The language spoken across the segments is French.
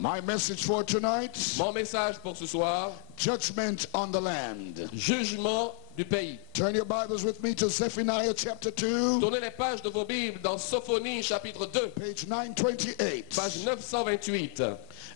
My message for tonight, Mon message pour ce soir, judgment on the land. jugement du pays. Turn your Bibles with me to Zephaniah chapter 2, Tournez les pages de vos Bibles dans Sophonie chapitre 2, page 928. page 928.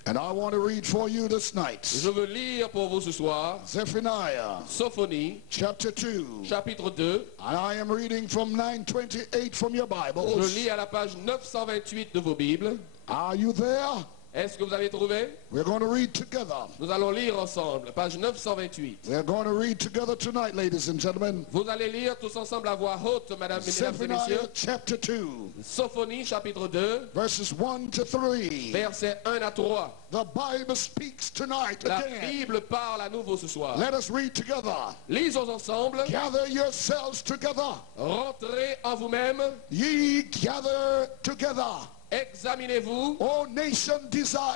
And I want to read for you this night. Je veux lire pour vous ce soir Zephaniah Sophonie chapter 2. chapitre 2. And I am reading from 928 from your Je Bibles. lis à la page 928 de vos Bibles. Are you there? Est-ce que vous avez trouvé? We're going to read together. Nous allons lire ensemble, page 928. We're going to read together tonight, ladies and gentlemen. Vous allez lire tous ensemble à voix haute, mesdames et Zephaniah messieurs. chapter 2, Sophonie chapitre 2, verses 1 to 3. versets 1 à 3. The Bible speaks tonight La again. Bible parle à nouveau ce soir. Let us read together. Lisons ensemble. Gather yourselves together. Rentrez en vous-même. Ye gather together. Examinez-vous, O nation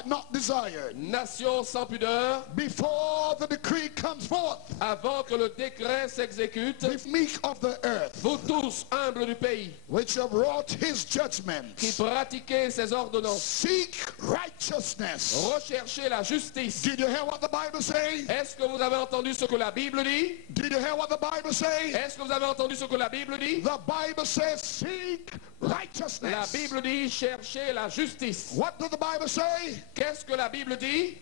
not desired. nation sans pudeur, Before the decree comes forth. avant que le décret s'exécute. Be meek of the earth. Vous tous, humbles du pays, Which have wrought his judgment. qui pratiquez ses ordonnances, Seek righteousness. recherchez la justice. Did you hear what the Bible say? Est-ce que vous avez entendu ce que la Bible dit? Did you hear what the Bible say? Est-ce que vous avez entendu ce que la Bible dit? The Bible says seek La righteousness. Bible dit cherchez la justice. What did the Bible say? Qu'est-ce que la Bible dit?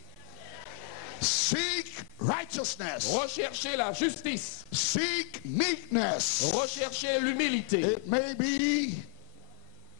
Seek righteousness. Recherchez la justice. Seek meekness. Recherchez l'humilité. It may be,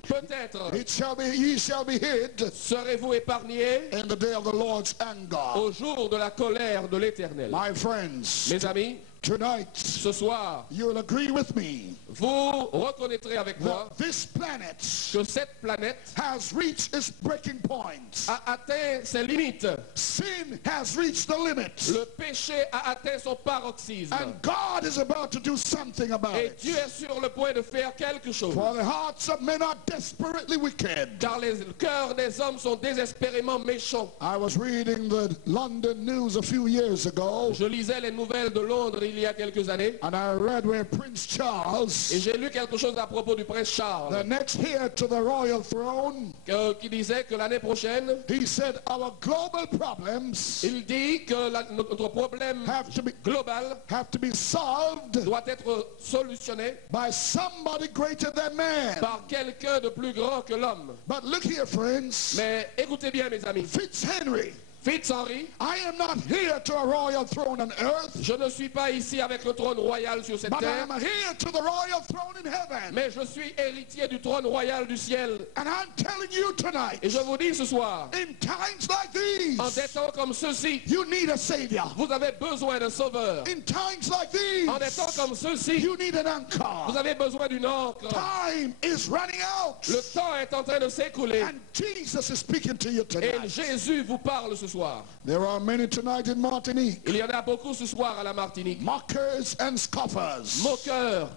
Peut-être ye shall be hid serez-vous épargnés in the day of the Lord's anger. au jour de la colère de l'Éternel. My friends, Mes amis, tonight ce soir, you'll agree with me vous reconnaîtrez avec moi that this planet que cette planète has reached its breaking point. a atteint ses limites. Sin has reached the limit. Le péché a atteint son paroxysme. And God is about to do something about Et it. Dieu est sur le point de faire quelque chose. For the hearts of men are desperately wicked. Car les cœurs des hommes sont désespérément méchants. I was reading the London news a few years ago, Je lisais les nouvelles de Londres il y a quelques années. and I read where Prince Et Charles, j'ai lu quelque chose à propos du prince the Charles, next heir to the royal throne, qui disait que l'année prochaine, he said our global problems il dit que notre problème have global to be solved doit être solutionné by somebody greater than man. par quelqu'un de plus grand que l'homme. But look here, friends. Mais écoutez bien, mes amis, Fitzhenry, Fitzhenry, I am not here to a royal throne on earth, je ne suis pas ici avec le trône royal sur cette but I terre, am here to the royal throne in heaven. mais je suis héritier du trône royal du ciel. And I'm telling you tonight, Et je vous dis ce soir, in times like en these, des temps comme ceux-ci, you need a savior. vous avez besoin d'un sauveur. In times like these, En des temps comme ceux-ci, you need an vous anchor. avez besoin d'une encre. Time is running out. Le temps est en train de s'écouler. And Jesus is speaking to you Et tonight. Jésus vous parle ce soir. There are many tonight in Martinique, Il y en a beaucoup ce soir à la Martinique. mockers and scoffers. Moqueurs.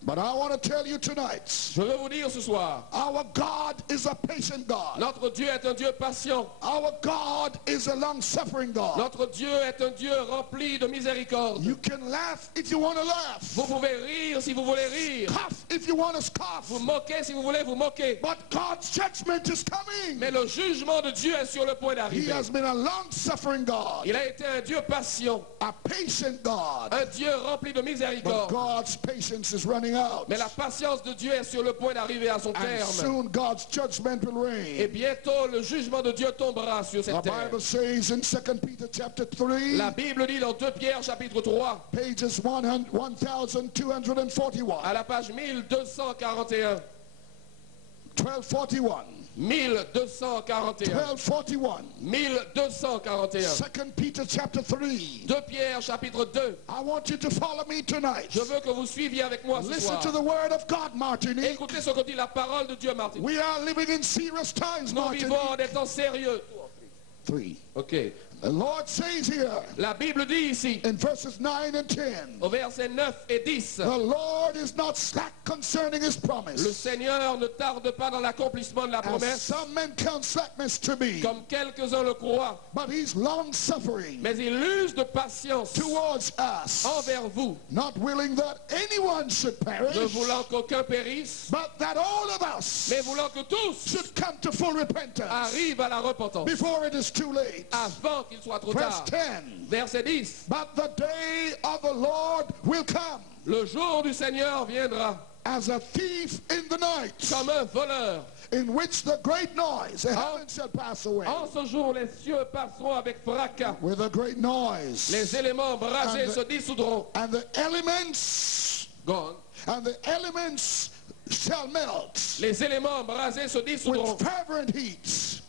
But I want to tell you tonight, Je veux vous dire ce soir, our God is a patient God. notre Dieu est un Dieu patient. Our God is a long-suffering God. Notre Dieu est un Dieu rempli de miséricorde. You can laugh if you want to laugh. Vous pouvez rire si vous voulez rire. Scoff if you want to scoff. Vous moquez si vous voulez vous moquer. But God's judgment is coming. Mais le jugement de Dieu est sur le point He d'arriver. has been a long-suffering God, Il a été un Dieu patient, a patient God. un Dieu rempli de But miséricorde. God's patience is running out. Mais la patience de Dieu est sur le point d'arriver à son And terme. soon God's judgment will Et reign. bientôt le jugement de Dieu tombera sur The cette terre. Bible says in 2 Peter chapter 3, La Bible dit dans 2 Pierre chapitre 3, pages 1241, à la page 1241, 1241, 1241, 1241, 1241, 2 Peter chapter 3. 2 Pierre chapitre 2. I want you to follow me tonight. Je veux que vous suiviez avec moi ce Listen soir. to the word of God, Martinique. Écoutez ce que dit la parole de Dieu, Martin. We are living in serious times, Nous vivons Martinique. en des temps sérieux. 3. Ok. The Lord says here La Bible dit ici, in verses 9 and 10, au verset 9 et 10, the Lord is not slack concerning his le promise, Seigneur ne tarde pas dans l'accomplissement de la as promesse, some men count slackness to be, comme quelques-uns le croient, but he's long suffering mais il use de patience towards us, envers vous, not willing that anyone should perish, ne voulant qu'aucun périsse, but that all of us mais voulant que tous should come to full repentance arrivent à la repentance, before it is too late. avant qu'il soit trop Verse tard. 10, Verset 10, but the day of the Lord will come le jour du Seigneur viendra as a thief in the night, comme un voleur. in which the great noise, the heavens shall pass away En ce jour, les cieux passeront avec fracas, with a great noise, les éléments brasés And- se dissoudront. and the elements Gone. shall melt Les éléments brasés se dissoudront. with fervent heat,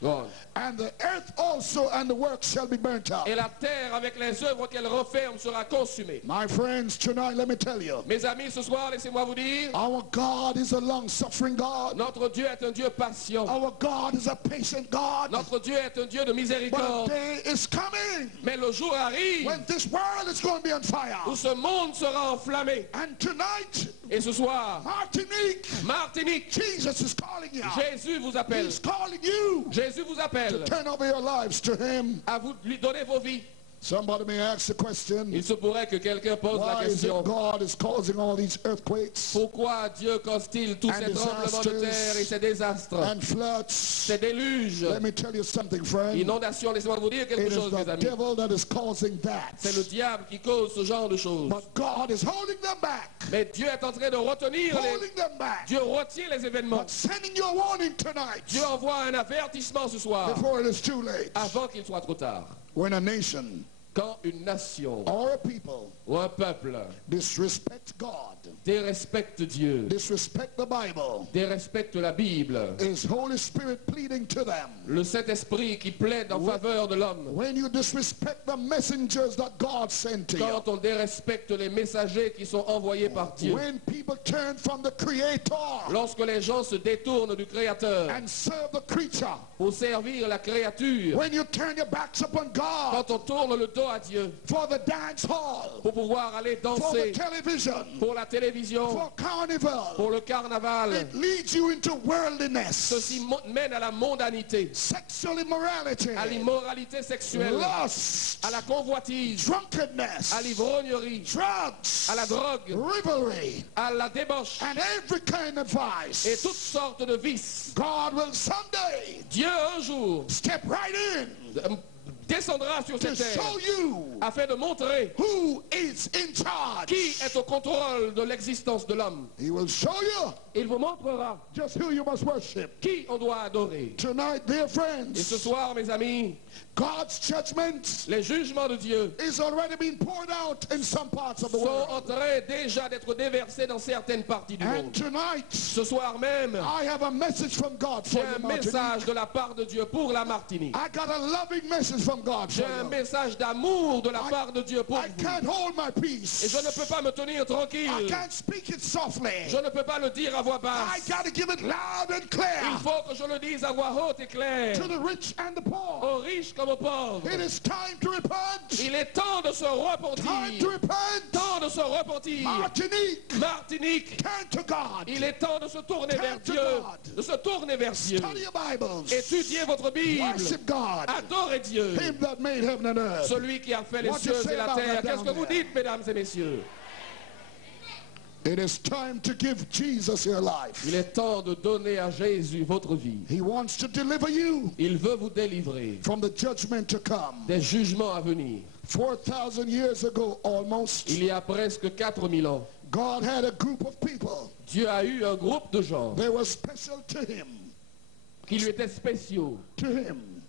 Gone. and the earth also and the works shall be burnt up. Et la terre avec les œuvres qu'elle renferme sera consumée. My friends, tonight let me tell you, Mes amis, ce soir, laissez-moi vous dire, our God is a long-suffering God. notre Dieu est un Dieu patient. Our God is a patient God. Notre Dieu est un Dieu de But a miséricorde. day is coming Mais le jour arrive when this world is going to be on fire. où ce monde sera enflammé. And tonight, Et ce soir, Martinique, Martinique, Jesus is calling you. Jésus vous appelle. He's calling you. Jésus vous appelle Turn over your lives to him. à vous lui donner vos vies. Somebody may ask the question, Il se pourrait que quelqu'un pose la why is question. it God is causing all these earthquakes Pourquoi Dieu cause-t-il tous And ces tremblements de terre et ces désastres, and floods? ces déluges, Let me tell you something, friend. inondations? Laissez-moi vous dire quelque It is chose, mes the amis. devil that is causing that. C'est le diable qui cause ce genre de choses. But God is holding them back. Mais Dieu est en train de retenir les... Holding them back. Dieu retient les événements. But sending you a warning tonight Dieu envoie un avertissement ce soir, before it is too late. avant qu'il soit trop tard. When a nation Quand une nation or a people ou un peuple disrespect God, dérespecte Dieu, disrespect the Bible, dérespecte la Bible, is Holy Spirit pleading to them. le Saint-Esprit qui plaide en faveur de l'homme, When you disrespect the messengers that God sent to you, quand on dérespecte les messagers qui sont envoyés par Dieu, when people turn from the Creator lorsque les gens se détournent du Créateur and serve the creature, pour servir la créature, when you turn your backs upon God quand on tourne le dos à Dieu for the dance hall, pour pouvoir aller for the danser, television, pour la télévision, for carnival, pour le carnaval, it leads you into worldliness, ceci mène à la mondanité, sexual immorality, à l'immoralité sexuelle, lust, à la convoitise, drunkenness, à l'ivrognerie, drugs, à la drogue, revelry, à la débauche and every kind of et vice. toutes sortes de vices. God will someday Dieu un jour step right in descendra sur to cette terre show you afin de montrer who is in charge. qui est au contrôle de l'existence de l'homme. He will show you Il vous montrera just who you must worship. qui on doit adorer. Tonight, dear Et ce friends, soir, mes amis, God's judgment les jugements de Dieu is already being poured out in some parts of the sont en world. train déjà d'être déversés dans certaines parties du And monde. tonight, Ce soir même, I have a message from God for j'ai you, un Martinique. message de la part de Dieu pour la Martinique. I got a loving message from God J'ai for un you. message d'amour de la part de Dieu pour I vous. can't hold my Et peace. je ne peux pas me tenir I tranquille. can't speak it softly. Je ne peux pas le dire à voix I basse. got to give it loud and Il clear faut que je le dise à voix haute et claire. to the rich and the poor. Aux riches comme aux pauvres. It is time to repent. Il est temps de se Time to repentir. repent. Temps de se repentir. Martinique, Martinique, turn to God. il est temps de se tourner Turn vers to Dieu. God. De se tourner vers Dieu. Study your Bibles. Étudiez votre Bible. Worship God. Adorez Dieu. Him that made heaven and earth. Celui qui a fait les What you cieux say et la about terre. that Qu'est-ce que down vous there? dites, mesdames et messieurs? It is time to give Jesus your life. Il est temps de donner à Jésus votre vie. He wants to deliver you Il veut vous délivrer from the judgment to come. des jugements à venir. 4,000 years ago almost, Il y a presque 4000 ans, God had a group of people. Dieu a eu un groupe de gens They were special to him. qui lui étaient spéciaux. To him.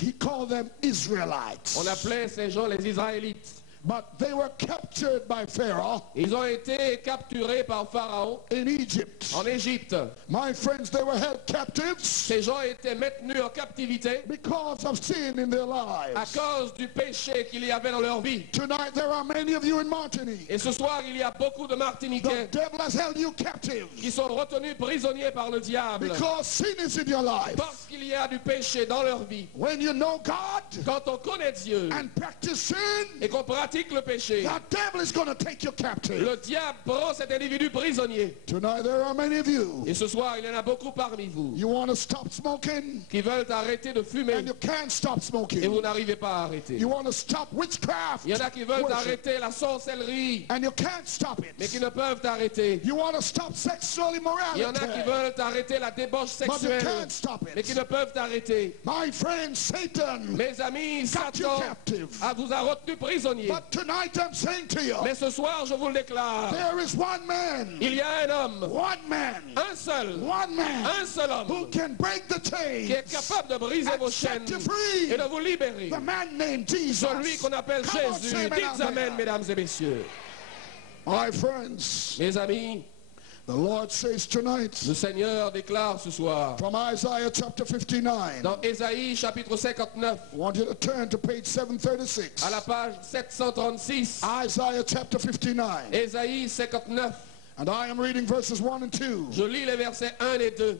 He called them Israelites. On appelait ces gens les Israélites. But they were captured by Pharaoh Ils ont été capturés par Pharaon in Egypt. en Égypte. My friends, they were held captives Ces gens étaient maintenus en captivité because of sin in their à lives. cause du péché qu'il y avait dans leur vie. Tonight there are many of you in Martinique. Et ce soir, il y a beaucoup de The Martiniquais devil has held you captive qui sont retenus prisonniers par le diable because sin is in your life. parce qu'il y a du péché dans leur vie. When you know God Quand on connaît Dieu and practice sin, et qu'on pratique le péché, the devil is going to take you captive. le diable prend cet individu prisonnier. Tonight there are many of you. Et ce soir, il y en a beaucoup parmi vous You want to stop smoking qui veulent arrêter de fumer and you can't stop et smoking. vous n'arrivez pas à arrêter. You want to stop witchcraft Il y en a qui veulent worship, arrêter la sorcellerie and you can't stop mais qui it. ne peuvent arrêter. You want to stop sexual Il y en a qui immorality, veulent arrêter la débauche but you sexuelle can't stop mais qui it. ne peuvent arrêter. My friend Satan Mes amis, got you Satan captive. vous a retenu prisonnier. But tonight I'm saying to you, Mais ce soir, je vous le déclare, there is one man, il y a un homme, un seul man who homme can break the qui est chains capable de briser and vos set chaînes you free. et de vous libérer. The man named Jesus. Celui qu'on appelle Come on, Jésus. say amen Dites out amen, there. mesdames et messieurs. My friends, Mes amis, the Lord says tonight le Seigneur déclare ce soir, from Isaiah chapter 59. dans Ésaïe chapitre 59, I want you to turn to page 736. à la page 736, Isaiah chapter 59. Ésaïe 59, And I am reading verses 1 and 2. je lis les versets 1 et 2.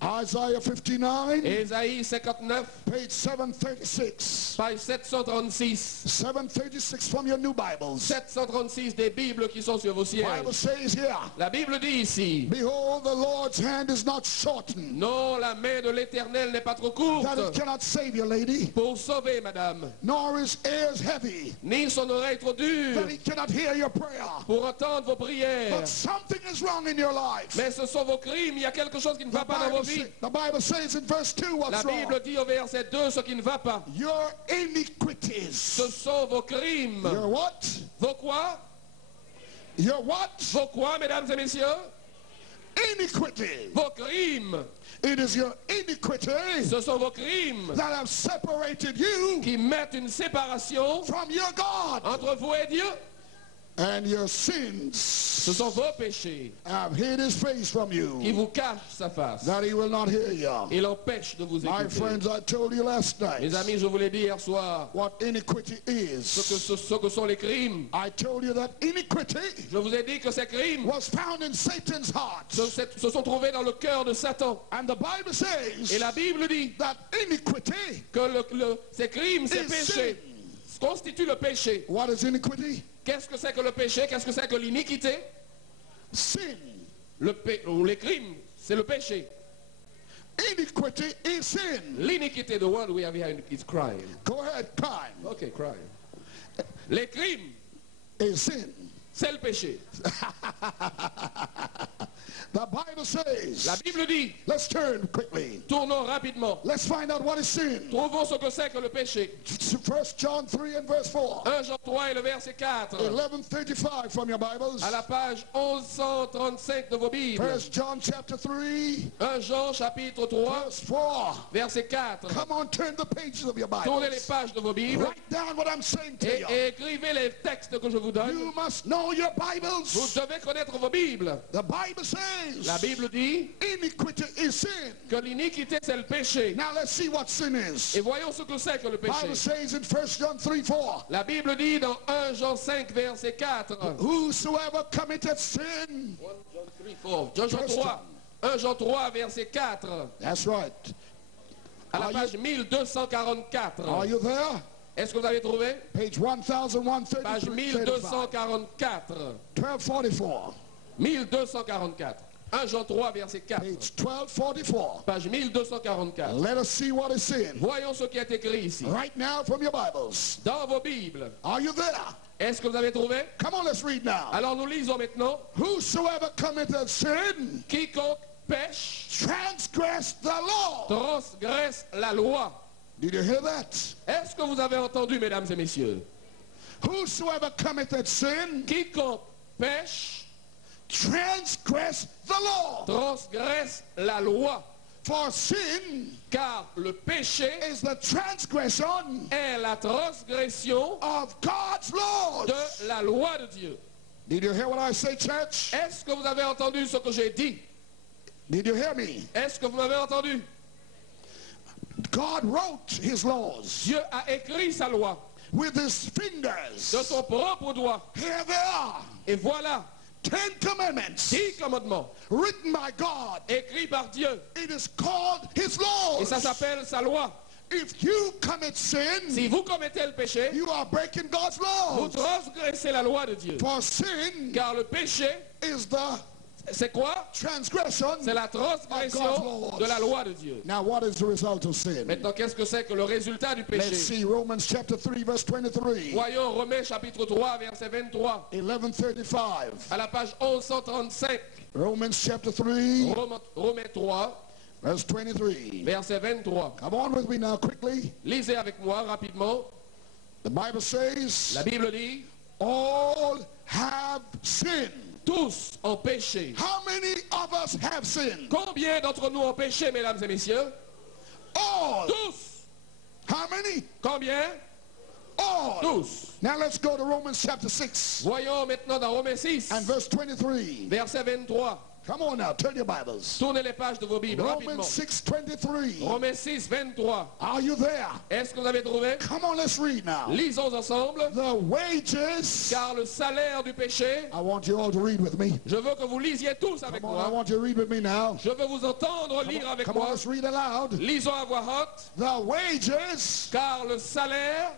Isaiah 59, Ésaïe 59, page 736. page 736. 736 from your new Bibles. 736 des Bibles qui sont sur vos Bible sièges. says here, La Bible dit ici, behold, the Lord's hand is not shortened, non, la main de l'Éternel n'est pas trop that it courte cannot save you, lady, pour sauver, madame, nor his ears heavy, ni son oreille trop dure that he cannot hear your prayer. pour entendre vos prières. But something is wrong in your life. Mais ce sont vos crimes, il y a quelque chose qui ne va pas dans vos vies. The Bible says in verse 2 La what's wrong. Bible dit au verset 2 ce qui ne va pas. Your iniquities. Ce sont vos crimes. Your what? Vos quoi? Your what? Vos quoi, mesdames et messieurs? Iniquity. Vos crimes. It is your iniquity Ce sont vos crimes that have separated you qui mettent une séparation from your God. entre vous et Dieu. And your sins Ce sont vos péchés have hid his face from qui you, vous cachent sa face. that he will not hear you. Il empêche de vous My écouter. friends, I told you last night Mes amis, je vous l'ai dit hier soir, what iniquity ce que is. sont les crimes. I told you that iniquity Je vous ai dit que ces crimes was found in Satan's heart. se sont trouvés dans le cœur de Satan. And the Bible says Et la Bible dit that iniquity que ces crimes, ces is péchés sin. constituent le péché. What is iniquity? Qu'est-ce que c'est que le péché? Qu'est-ce que c'est que l'iniquité? Sin. Ou les crimes, c'est le péché. Iniquity is sin. L'iniquité, the word we have here is crime. Go ahead, crime Ok, crime. Les crimes, is sin. c'est le péché. The Bible says, La Bible dit, let's turn quickly. tournons rapidement. Let's find out what is sin. Trouvons ce que c'est que le péché. 1 John 3 and verse 4. 1 Jean 3 et le verset 4. 1135 from your Bibles. À la page 1135 de vos Bibles. 1 John chapter 3, 1 Jean chapitre 3, verse 4. verset 4. Come on, turn the pages of your Tournez les Bibles. pages de vos Bibles Write down what I'm saying to et you. écrivez les textes que je vous donne. You must know your Vous Bibles. devez connaître vos Bibles. The Bible La says Bible dit iniquity is sin. que l'iniquité c'est le péché. Now let's see what sin is. Et voyons ce que c'est que le péché. Bible says in 1 John 3, 4. La Bible dit dans 1 Jean 5 verset 4. Whosoever committed sin. 1 John 3, 4. Jean 3. 1 Jean 3 verset 4. That's right. À la Are page 1244. Are you there? Est-ce que vous avez trouvé? Page Page 1133. 1244. 1244. 1244. 1 Jean 3 verset 4. Page 1244. Page 1244. Let us see what is sin. Voyons ce qui est écrit ici. Right now from your Bibles. Dans vos Bibles. Are you there? Est-ce que vous avez trouvé? Come on, let's read now. Alors nous lisons maintenant. Whosoever committed sin Quiconque pêche transgressed the law. transgresse la loi. Did you hear that? Est-ce que vous avez entendu, mesdames et messieurs? Whosoever committed sin Quiconque pêche transgressed the law. transgresse la loi. For sin car le péché is the transgression est la transgression of God's laws. de la loi de Dieu. Did you hear what I say, church? Est-ce que vous avez entendu ce que j'ai dit? Did you hear me? Est-ce que vous m'avez entendu? God wrote his laws Dieu a écrit sa loi with his de fingers. son propre doigt. Here they are. Et voilà, 10 commandments 10 commandements written by God. écrits par Dieu. It is called his Et ça laws. s'appelle sa loi. If you commit sin, Si vous commettez le péché, you are breaking God's vous laws. transgressez la loi de Dieu. For sin Car le péché, is the c'est quoi? transgression. C'est la transgression de la loi de Dieu. Now what is the result of sin? Maintenant, qu'est-ce que c'est que le résultat du Let's péché? see Romans chapter 3 verse 23. Voyons Romains chapitre 3, verset 23, 1135. à la page 1135. Romans chapter 3 Romains 3, verse 23. verset 23. Come on with me now quickly. Lisez avec moi rapidement. The Bible says, La Bible dit, all have sinned. tous ont péché. How many of us have sinned? Combien d'entre nous ont péché, mesdames et messieurs? All. Tous. How many? Combien? All. Tous. Now let's go to Romans chapter 6 Voyons maintenant dans Romains 6, and verse 23. verset 23. Come on now, turn your Bibles. Tournez les pages de vos Bibles Romans rapidement. 6:23. Romains 6, 23. Are you there? Est-ce que vous avez trouvé? Come on, let's read now. Lisons ensemble. The wages. Car le salaire du péché, I want you all to read with me. je veux que vous lisiez tous avec Come on, I moi. want you to read with me now. Je veux vous entendre lire avec Come on, moi. let's read aloud. Lisons à voix haute. The wages Car le salaire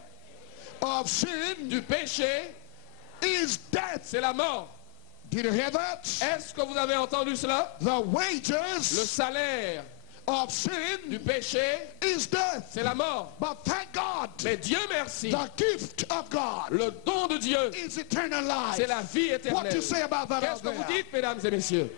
of sin du péché, is death. c'est la mort. Did you hear that? Est-ce que vous avez entendu cela? The Le wages salaire of sin du péché, is death. c'est la mort. But thank God, Mais Dieu merci, the gift of God le don de Dieu, is eternal life. c'est la vie What éternelle. you say about that Qu'est-ce out que vous there? dites, mesdames et messieurs?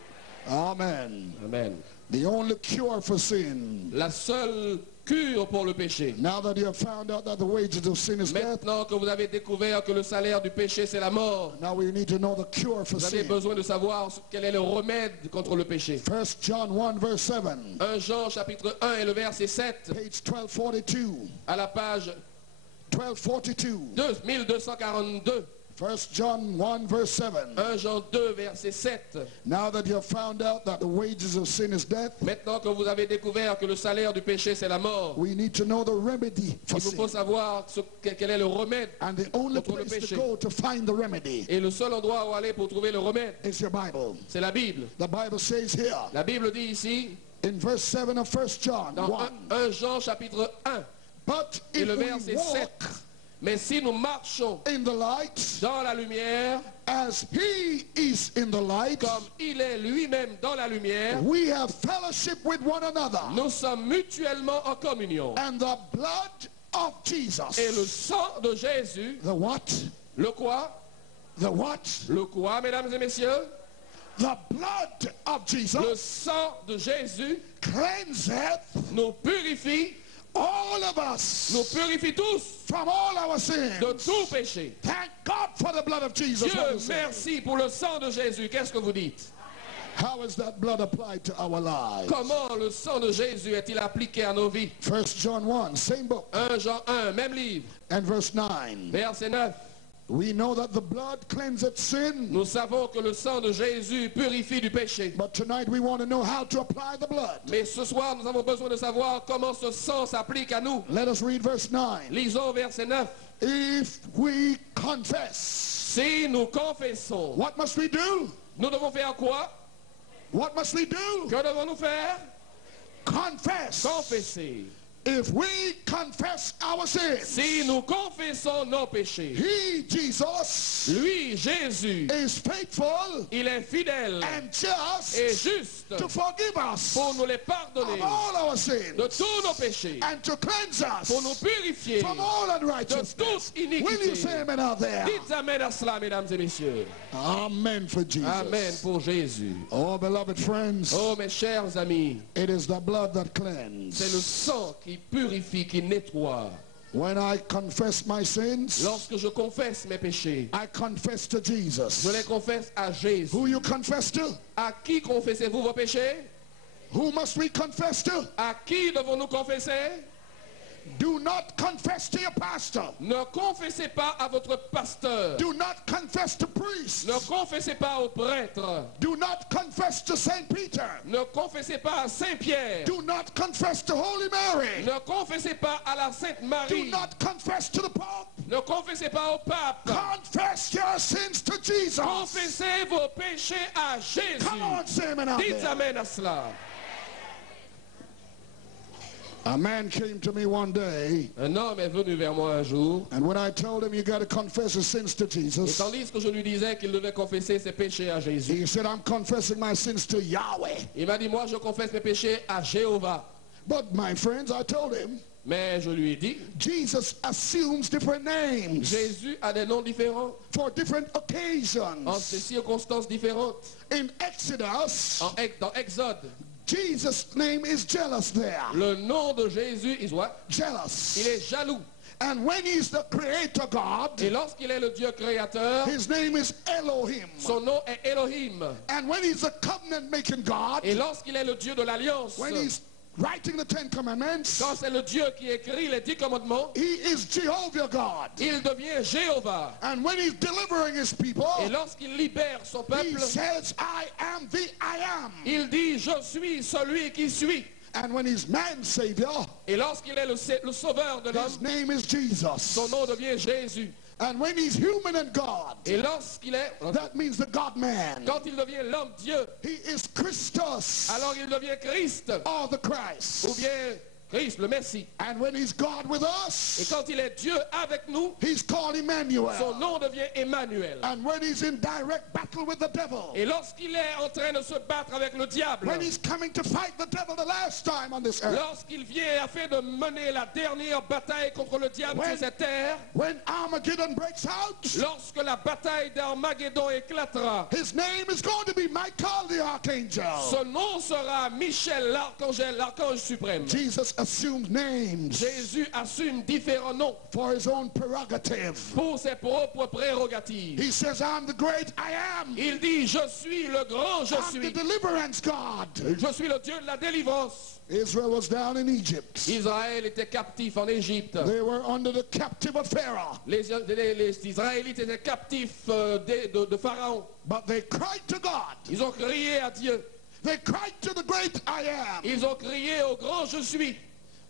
Amen. Amen. The only cure for sin. La seule cure pour le péché. Now that you have found out that the wages of sin is death, Maintenant que vous avez découvert que le salaire du péché, c'est la mort, now we need to know the cure for vous avez sin. besoin de savoir quel est le remède contre le péché. 1 John 1 verse 7, 1 Jean chapitre 1 et le verset 7 page 1242. à la page 1242. 1242. 1 John 1 verse 7. 1 Jean 2 verset 7. Now that you have found out that the wages of sin is death, Maintenant que vous avez découvert que le salaire du péché c'est la mort, we need to know the remedy for il vous faut sin. savoir quel est le remède. And the only contre le place to péché. go to find the remedy Et le seul endroit où aller pour trouver le remède, is your Bible. c'est la Bible. The Bible says here La Bible dit ici, in verse 7 of 1 John dans 1, 1 Jean chapitre 1 but et if le we verset walk 7, mais si nous marchons in the light dans la lumière, as he is in the light, comme il est lui-même dans la lumière, we have fellowship with one another, nous sommes mutuellement en communion. and the blood of Jesus. Et le sang de Jésus, The what? le quoi? The what? Le quoi, mesdames et messieurs? The blood of Le Jesus sang de Jésus cleanseth nous purifie, all of us nous purifie tous from all our sins. de tout péché. Thank God for the blood of Jesus. Dieu What you say? merci pour le sang de Jésus. Qu'est-ce que vous dites? How is that blood applied to our lives? Comment le sang de Jésus est-il appliqué à nos vies? 1 John 1, same book, 1 Jean 1, même livre, and verse 9. verset 9. We know that the blood cleanseth sin, Nous savons que le sang de Jésus purifie du péché. but tonight we want to know how to apply the blood. Mais ce soir, nous avons besoin de savoir comment ce sang s'applique à nous. Let us read verse 9. Lisons verset 9. If we confess, Si nous confessons, what must we do? nous devons faire quoi? What must we do? Que devons-nous faire? Confess. Confesser. If we confess our sins, Si nous confessons nos péchés, he, Jesus, lui, Jésus, is faithful il est fidèle and et just juste to forgive us pour nous les of pardonner all our sins de tous nos péchés, and to cleanse pour nous us purifier from all de unrighteousness. toute Will you iniquité. say amen out there? Dites amen à cela, mesdames et messieurs. Amen for Jesus. Amen pour Jésus. Oh, beloved friends, Oh, mes chers amis, it is the blood that c'est le cleanses. sang qui purifie, qui nettoie. When I confess my sins, Lorsque je confesse mes péchés, I confess to je les Jesus. confesse à Jésus. Who you confess to? À qui confessez-vous vos péchés? Who must we confess to? À qui devons-nous confesser? Do not confess to your pastor. Ne confessez pas à votre pasteur. Do not confess to priests. Ne confessez pas au prêtre. Do not confess to Saint Peter. Ne confessez pas à Saint-Pierre. Do not confess to Holy Mary. Ne confessez pas à la Sainte Do Marie. not confess to the Pope. Ne confessez pas au pape. Confess your sins to Jesus. Confessez vos péchés à Jésus. Come on, say amen out Dites there. amen à cela. A man came to me one day, Un homme est venu vers moi un jour, and when I told him you got to confess your sins to et Jesus, tandis que je lui disais qu'il devait confesser ses péchés à Jésus, he said, I'm confessing my sins to Yahweh. il m'a dit, moi je confesse mes péchés à Jéhovah. But my friends, I told him, Mais je lui ai dit, Jesus assumes different names Jésus a des noms différents, for different en occasions. des circonstances différentes. In Exodus, Dans Exode, Jesus' name is jealous there. le nom de Jésus, il Jealous. est jaloux. And when he's the creator God, Et lorsqu'il est le Dieu créateur, his name is Elohim. son nom est Elohim. And when he's the covenant making God, Et lorsqu'il est le Dieu de l'Alliance, when he's writing the Ten Commandments, quand c'est le Dieu qui écrit les 10 commandements, he is Jehovah God. il devient Jéhovah. And when he's delivering his people, Et lorsqu'il libère son he peuple, says, I am the I am. il dit, je suis celui qui suis. And when he's man's savior, Et lorsqu'il est le sauveur de l'homme, his name is Jesus. son nom devient Jésus. And when he's human and God, Et lorsqu'il est, that means the God-man. quand il devient l'homme Dieu, He is Christus, alors il devient Christ, or the Christ. ou bien Christ, le Messie. And when he's God with Et us, quand il est Dieu avec nous, he's called Emmanuel. son nom devient Emmanuel. And when he's in direct battle with the devil, Et lorsqu'il est en train de se battre avec le diable, when he's coming to fight the devil the last time on this earth, lorsqu'il vient afin de mener la dernière bataille contre le diable sur cette terre, when Armageddon breaks out, lorsque la bataille d'Armageddon éclatera, his name is going to be Michael the Archangel. son nom sera Michel l'archange suprême. Jesus assumed names Jésus assume différents noms for his own prerogative. pour ses propres prérogatives. He says, I'm the great I am. Il dit, je suis le grand, je I'm the suis. deliverance God. Je suis le Dieu de la délivrance. Israel was down in Egypt. Israël était captif en Égypte. They were under the captive of Pharaoh. Les Israélites étaient captifs de Pharaon. But they cried to God. Ils ont crié à Dieu. They cried to the great I am. Ils ont crié au grand je suis.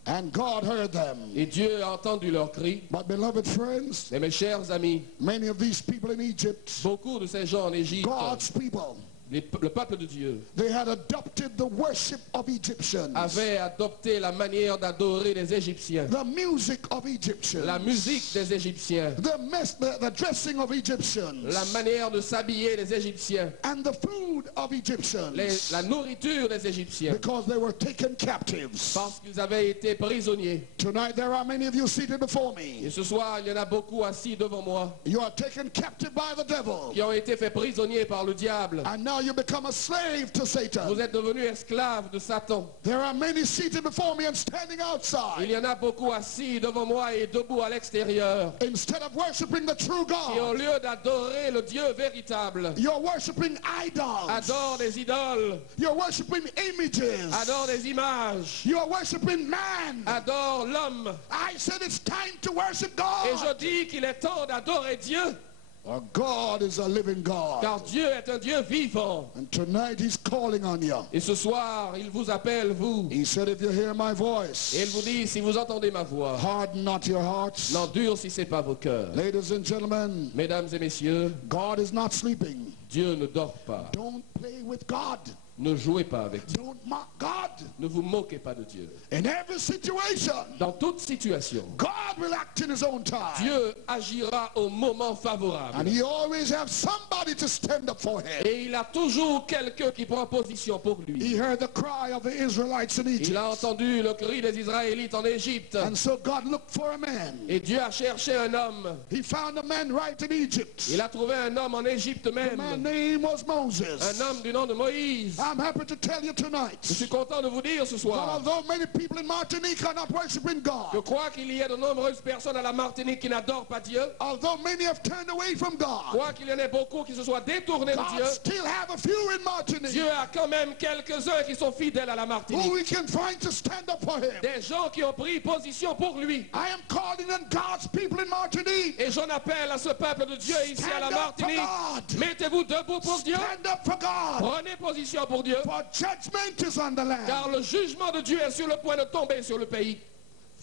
And God heard them. Et Dieu a entendu leurs cris. But beloved friends, Mais mes chers amis, many of these people in Egypt, beaucoup de ces gens en Égypte, God's people, le peuple de Dieu, they had adopted the worship of Egyptians, avaient adopté la manière d'adorer les Égyptiens, the music of Egyptians, la musique des Égyptiens, the dressing of Egyptians, la manière de s'habiller des Égyptiens, and the food of Egyptians, la nourriture des Égyptiens, because they were taken captives. parce qu'ils avaient été prisonniers. Tonight there are many of you seated before Et me. ce soir, il y en a beaucoup assis devant moi You are taken captive by the devil, qui ont été faits prisonniers par le diable. and now you become a slave to Vous Satan. êtes devenus esclaves de Satan. There are many seated before me and standing Il outside. y en a beaucoup assis devant moi et debout à l'extérieur. Instead of worshiping the true Qui au God, lieu d'adorer le Dieu véritable, you're worshiping idols. adorent des idoles, You're worshiping images. adorent des images, You're worshiping man. adorent l'homme. I said it's time to worship Et je God. dis qu'il est temps d'adorer Dieu, Our God is a living God. car Dieu est un Dieu vivant. And tonight he's calling on you. Et ce soir, il vous appelle, vous. He said, if you hear my voice, Et il vous dit, si vous entendez ma voix, harden not your hearts. n'endurcissez pas vos cœurs. Ladies and gentlemen, Mesdames et messieurs, God is not sleeping. Dieu ne dort pas. Don't play with God. Ne jouez pas avec Dieu. Don't mock God. Ne vous moquez pas de Dieu. In every situation, Dans toute situation, God will act in his own time. Dieu agira au moment favorable. And he always has somebody to stand up for him. Et il a toujours quelqu'un qui prend position pour lui. He heard the cry of the Israelites in Il Egypt. a entendu le cri des Israélites en Égypte. And so God looked for a man. Et Dieu a cherché un homme. He found a man right in Egypt. Il a trouvé un homme en Égypte The même. man's name was Un Moses. homme du nom de Moïse. I'm happy to tell you Je tonight suis content de vous dire ce that soir. although many people in Martinique are not worshiping Je God, crois qu'il y a de nombreuses personnes à la Martinique qui n'adorent pas Dieu. although many have turned away from Je God, crois qu'il y en a beaucoup qui se soient détournés de God Dieu. still have a few in Martinique Dieu Dieu a quand même quelques-uns qui sont fidèles à la who Martinique. we can find to stand up for him. Des gens qui ont pris position pour lui. I am calling on God's people in Martinique. Et j'en appelle à ce peuple de Dieu ici à la Stand up for Martinique. God. Mettez-vous debout pour Dieu. Stand up for God. Prenez position pour Dieu. For judgment is on the land. Car le jugement de Dieu est sur le point de tomber sur le pays.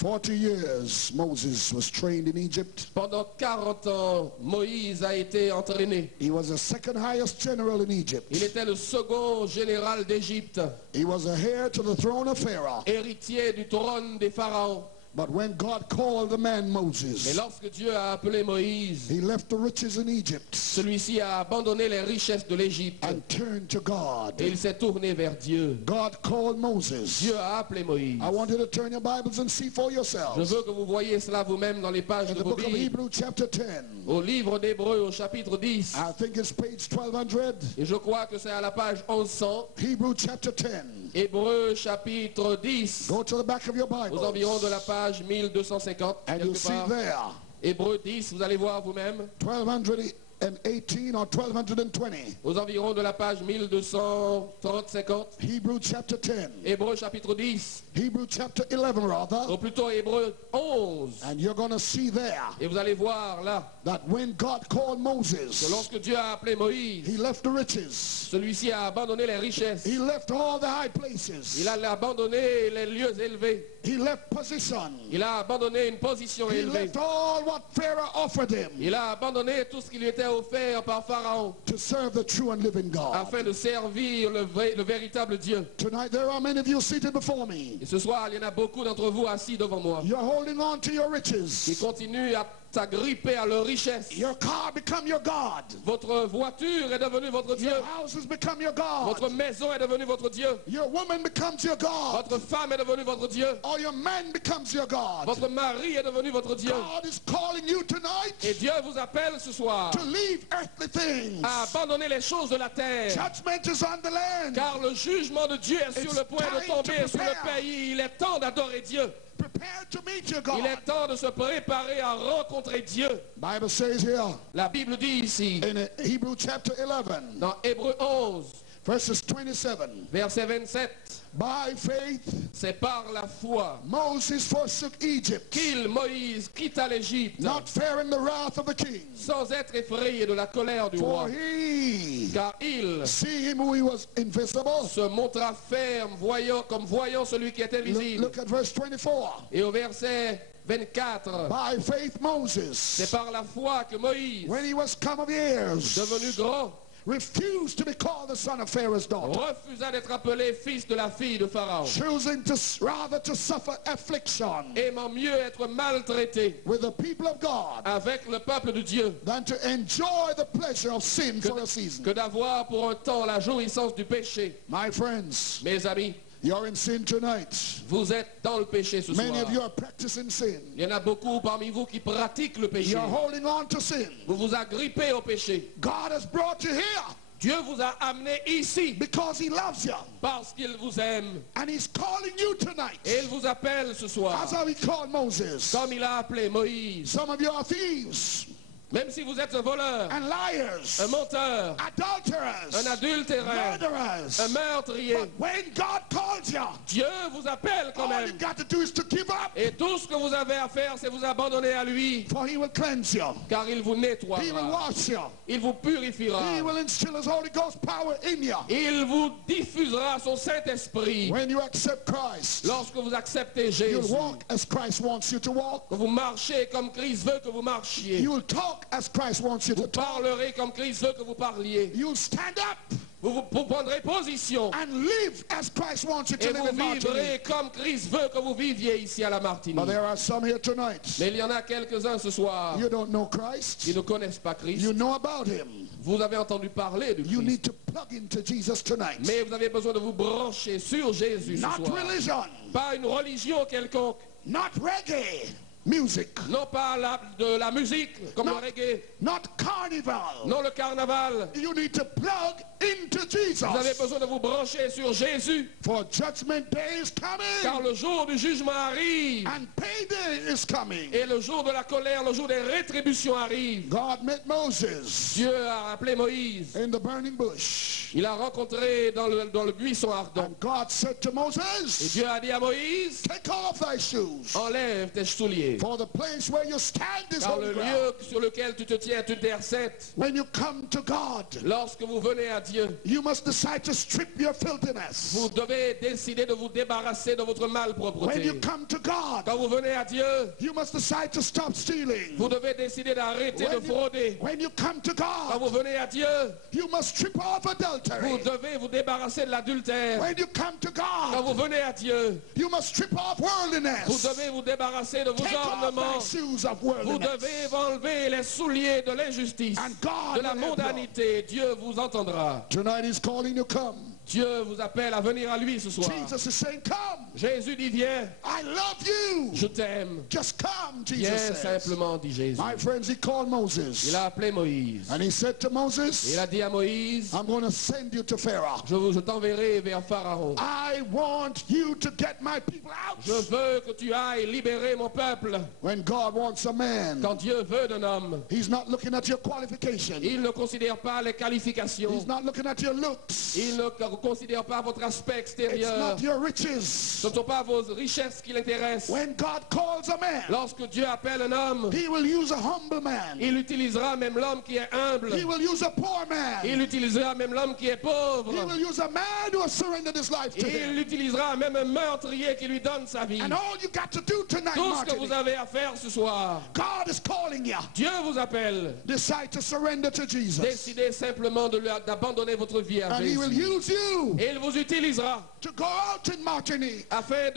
40 years Moses was trained in Egypt. Pendant 40 ans, Moïse a été entraîné. He was the second highest general in Egypt. Il était le second général d'Égypte, He was a heir to the throne of Pharaoh. héritier du trône des pharaons. But when God called the man Mais Moses, lorsque Dieu a appelé Moïse, he left the riches in Egypt celui-ci a abandonné les richesses de l'Égypte and turned to God. et il s'est tourné vers Dieu. God called Moses. Dieu a appelé Moïse. I want you to turn your Bibles and see for Je yourselves. veux que vous voyez cela vous-même dans les pages In de the vos book of Bibles. Hebrews chapter 10, Au livre d'Hébreux au chapitre 10. I think it's page 1200. Et je crois que c'est à la page 1100. Hebrews chapter 10. Hébreux chapitre 10. Go to the back of your Aux environs de Bible. la page 1250. And you'll Quelque see part. there, Hébreux 10, vous allez voir vous-même. 1218 or 1220. Aux environs de la page 1230-50. Hebrews chapter 10. Hébreux chapitre 10. Hebrews chapter 11 rather. Ou plutôt Hébreux 11. And you're going to see there Et vous allez voir là that when God called que Moses, lorsque Dieu a appelé Moïse, he left the riches. celui-ci a abandonné les richesses. He left all the high places. Il a abandonné les lieux élevés. He left position. Il a abandonné une position He élevée. left all what Pharaoh offered him Il a abandonné tout ce qui lui était offert par Pharaon to serve the true and living God. afin de servir le véritable Dieu. Tonight there are many of you seated before me. Et ce soir, il y en a beaucoup d'entre vous assis devant moi You're holding on to your qui riches. continuent à s'agripper à leurs richesses. Your car become your God. Votre voiture est devenue votre Dieu. Your houses become your God. Votre maison est devenue votre Dieu. Your woman becomes your God. Votre femme est devenue votre Dieu. Or your man becomes your God. Votre mari est devenu votre Dieu. God is calling you tonight Et Dieu vous appelle ce soir to leave earthly things. à abandonner les choses de la terre. Judgment is on the land. Car le jugement de Dieu est sur It's le point de time tomber to sur le prepare. pays. Il est temps d'adorer Dieu. Prepare to meet your Il God. est temps de se préparer à rencontrer Dieu. Bible says here La Bible dit ici, in Hebrews chapter 11, dans Hébreux 11, verses 27, verset 27, by faith c'est par la foi Moses forsook Egypt, Moïse, quitta l'Égypte, not fearing the wrath of the king. sans être effrayé de la colère du For roi. he, Car il seeing him who he was invisible. se montra ferme, voyant celui qui est invisible. Look at verse 24. Et au verset 24, By faith c'est Moses, par la foi que Moïse, when he was come of years, devenu grand, refused to be called the son of Pharaoh's daughter, refusa d'être appelé fils de la fille de Pharaon, choosing to rather to suffer affliction aimant mieux être maltraité with the people of God avec le peuple de Dieu than to enjoy the pleasure of sin for a season. que d'avoir pour un temps la jouissance du péché. My friends, Mes amis, you're in sin tonight. vous êtes dans le péché ce soir. Many of you are practicing sin. Il y en a beaucoup parmi vous qui pratiquent le péché. You're holding on to sin. Vous vous agrippez au péché. God has brought you here Dieu vous a amené ici because he loves you. parce qu'il vous aime. And he's calling you tonight. Et il vous appelle ce soir. As how he called Moses. Comme il a appelé Moïse. Some of you are thieves Même si vous êtes un voleur, and liars, un menteur, adulterers, un adultéraire, murderers. un meurtrier, But when God calls you, Dieu vous appelle quand all you même. got to do is to give up, Et tout ce que vous avez à faire, c'est vous abandonner à lui. for he will cleanse you. Car il vous He will nettoiera. wash you. Il vous purifiera. He will instill his Holy Ghost power in you. Il vous diffusera son Saint-Esprit. When you accept Christ, Lorsque vous acceptez you'll Jésus, walk as Christ wants you to walk. que vous marchez comme Christ veut que vous marchiez. You'll talk as Christ wants you to Vous talk. parlerez comme Christ veut que vous parliez. You'll stand up Vous prendrez position. and live as Christ wants you Et to live vous in Martinique. vivrez comme Christ veut que vous viviez ici à la Martinique. But there are some here tonight. Mais il y en a quelques-uns ce soir You don't know Christ. qui ne connaissent pas Christ. You know about him. Vous avez entendu parler de You Christ. need to plug into Jesus tonight. Mais vous avez besoin de vous brancher sur Jésus ce Not soir. religion, Pas une religion quelconque. not reggae music, Non pas de la musique comme Non. le reggae. not carnival. Non le carnaval. You need to plug into Jesus. Vous avez besoin de vous brancher sur Jésus. For judgment day is Car coming. le jour du jugement arrive. And payday is coming. Et le jour de la colère, le jour des rétributions arrive. God met Moses Dieu a appelé Moïse. in the burning bush. Il l'a rencontré dans le buisson ardent. And God said to Et Moses, Dieu a dit à Moïse, take off thy shoes. enlève tes souliers. For the place where you stand is Car holy le ground. lieu sur lequel tu te tiens est une terre sainte. When you come to God, Lorsque vous venez à Dieu, you must decide to strip your filthiness. vous devez décider de vous débarrasser de votre When malpropreté. you come to God, Quand vous venez à Dieu, you must decide to stop stealing. vous devez décider d'arrêter de frauder. When you come to Quand God, vous venez à Dieu, you must strip off vous adultery. devez vous débarrasser de l'adultère. When you come to Quand vous God, venez à Dieu, you must strip off vous worldliness. devez vous débarrasser de vos Take off ornements. thy shoes of Vous worldliness. devez enlever les souliers de l'injustice, And God de la will help you. mondanité. Dieu vous entendra. Tonight he's calling you, come. Dieu vous appelle à venir à lui ce soir. Jesus is saying, come. Jésus dit, viens, I love you. je t'aime. Just come, Jesus Viens says. simplement, dit Jésus. My friends, he called Moses. Il a appelé Moïse. And he said to Moses, Il a dit à Moïse, I'm going to send you to Pharaoh. je t'enverrai vers Pharaon. I want you to get my people out. Je veux que tu ailles libérer mon peuple. When God wants a man, Quand Dieu veut d'un homme, he's not looking at your qualification. il ne considère pas les He's qualifications. not looking at your looks. Il ne considère pas votre aspect It's extérieur. not your riches. Ce ne sont pas vos richesses qui l'intéressent. When God calls a man, Lorsque Dieu appelle un homme, he will use a humble man. il utilisera même l'homme qui est humble. He will use a poor man. Il utilisera même l'homme qui est pauvre. He will use a man who has surrendered his life to him. Il utilisera même un meurtrier qui lui donne sa vie. And all you got to do tonight, Tout ce que vous Martin, avez à faire ce soir, God is calling you. Dieu vous appelle. Decide to surrender to Jesus. Décidez simplement d'abandonner votre vie à And he will Jésus. use you Et il vous utilisera to go out in Martinique afin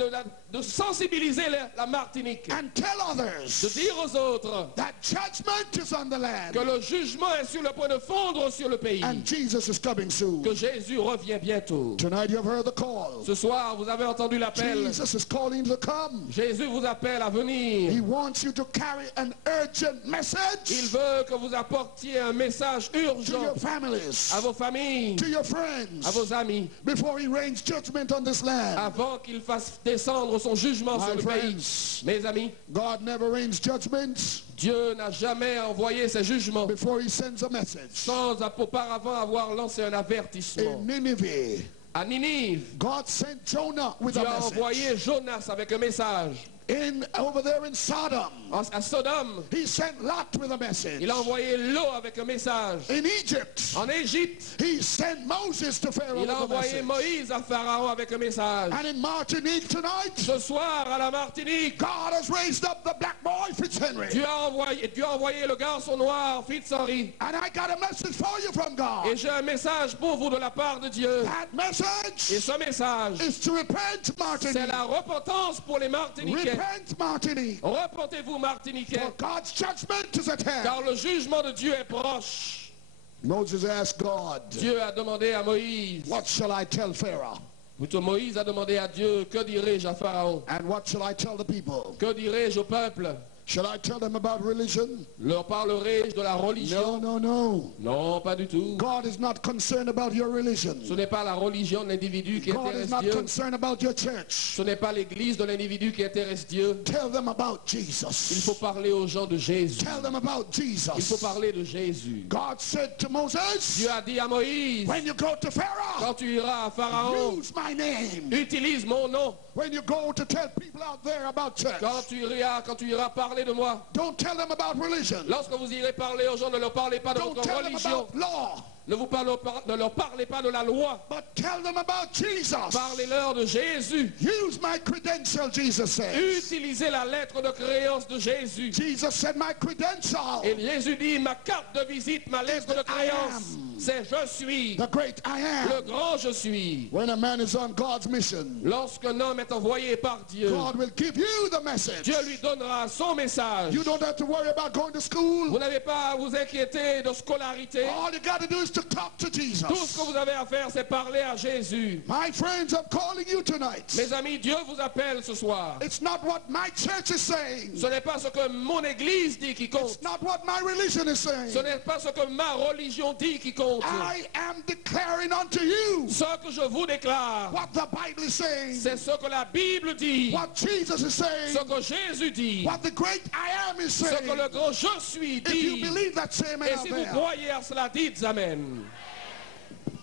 de sensibiliser la Martinique, and tell de others dire aux autres that judgment is on the land que le jugement est sur le point de fondre sur le pays, and Jesus is coming soon. que Jésus revient bientôt. Tonight you have heard the call. Ce soir, vous avez entendu l'appel. Jesus is calling you to come. Jésus vous appelle à venir. He wants you to carry an urgent Il message veut que vous apportiez un message to urgent your families, à vos familles, to your à friends, vos amis, before he rains judgment on this land. avant qu'il fasse descendre son jugement sur My le pays. friends, Mes amis, God never rains judgment Dieu n'a jamais envoyé ses jugements before he sends a message. sans auparavant avoir lancé un avertissement. In Nineveh, À Ninive, God sent Jonah with Dieu a a message. envoyé Jonas avec un message. Over there in Sodom, À Sodome, he sent Lot with a message. il a envoyé Lot avec un message. In Egypt, En Égypte, he sent Moses to Pharaoh il with a a envoyé message. Moïse à Pharaon avec un message. And in Martinique tonight, Ce soir, à la Martinique, God has raised up the black boy Fitzhenry. Dieu a envoyé le garçon noir, Fitzhenry. And I got a message for you from God. Et j'ai un message pour vous de la part de Dieu. That Et message ce message, is to repent, c'est Martinique. la repentance pour les Martiniquais. Repent, Martinique. Repentez-vous, Martiniquais, For God's judgment is at hand. car le jugement de Dieu est proche. Moses asked God, Dieu a demandé à Moïse, what shall I tell Pharaoh? plutôt Moïse a demandé à Dieu, que dirai-je à Pharaon? And what shall I tell the people? Que dirai-je au peuple? Shall I tell them about religion? Leur parlerai-je de la No, religion? no, no. Non, pas du tout. God is not concerned about your religion. Ce n'est pas la religion de l'individu qui God is intéresse not Dieu. concerned about your church. Ce n'est pas l'église de l'individu qui intéresse Dieu. Tell them about Il Jesus. faut parler aux gens de Jésus. Tell them about Il faut Jesus. parler de Jésus. God said to Moses, Dieu a dit à Moïse, when you go to Pharaoh, quand tu iras à Pharaon, use my name. utilise mon nom. When you go to tell people out there about church, Quand tu iras parler de moi, don't tell them about religion. lorsque vous irez parler aux gens, ne leur parlez pas de Don't votre tell them religion. about law, Ne leur parlez pas de la loi. but tell them about Jesus. Parlez-leur de Jésus. Use my credential, Jesus said. Utilisez la lettre de créance de Jésus. Jesus said, my credential, Et Jésus dit, ma carte de visite, ma lettre de créance, c'est je suis, the great I le am. grand je suis. When a man is on God's mission, Lorsqu'un homme est envoyé par Dieu, God will give you the message. Dieu lui donnera son message. You don't have to worry about going to school. Vous n'avez pas à vous inquiéter de scolarité. All you got to do is to talk to Jesus. Tout ce que vous avez à faire, c'est parler à Jésus. My friends, I'm calling you tonight. Mes amis, Dieu vous appelle ce soir. It's not what my church is saying. Ce n'est pas ce que mon église dit qui compte. It's not what my religion is saying. Ce n'est pas ce que ma religion dit qui compte. I am declaring unto you Ce que je vous déclare, what the Bible is saying, c'est ce que la Bible dit, what Jesus is saying, ce que Jésus dit, what the great I am is ce saying. que le grand je suis If you dit. believe that, say amen Et out si vous there. croyez à cela, dites Amen.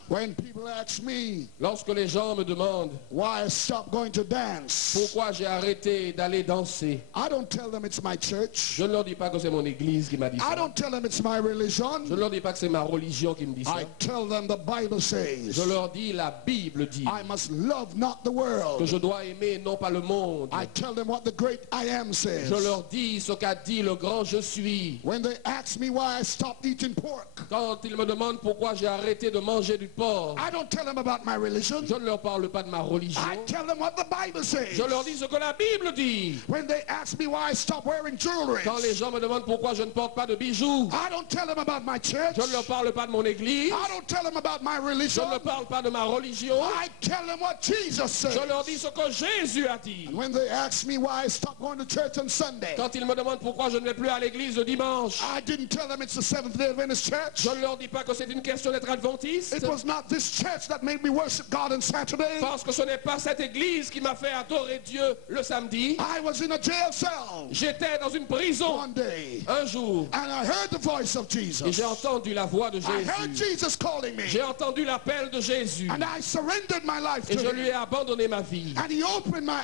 When people ask me Lorsque les gens me demandent why I stopped going to dance, pourquoi j'ai arrêté d'aller danser, I don't tell them it's my church. je ne leur dis pas que c'est mon église qui m'a dit I ça. don't tell them it's my Je religion. ne leur dis pas que c'est ma religion qui me dit ça. I tell them the Bible says Je leur dis la Bible dit I must love not the que world. je dois aimer non pas le monde. I tell them what the great I am says. Je leur dis ce qu'a dit le grand je suis. When they ask me why I stopped eating pork, Quand ils me demandent pourquoi j'ai arrêté de manger du porc, I don't tell them about my religion. je ne leur parle pas de ma religion. I tell them what the Bible says. Je leur dis ce que la Bible dit. When they ask me why I stopped wearing jewelry, Quand les gens me demandent pourquoi je ne porte pas de bijoux, I don't tell them about my church. je ne leur parle pas de mon église. I don't tell them about my Je religion. ne parle pas de ma religion. I tell them what Jesus says. Je leur dis ce que Jésus a dit. When they ask me why I stopped going to church on Sunday, Quand ils me demandent pourquoi je ne vais plus à l'église le dimanche, I didn't tell them it's the Seventh-day Adventist church. je ne leur dis pas que c'est une question d'être adventiste. It was not this church that made me worship God on Saturday. Parce que ce n'est pas cette église qui m'a fait adorer Dieu le samedi. I was in a jail cell J'étais dans une prison one day, un jour and I heard the voice of et Jesus. j'ai entendu la voix de I heard Jésus. Jesus calling me, J'ai entendu l'appel de Jésus and I surrendered my life et to je him. lui ai abandonné ma vie. And he opened my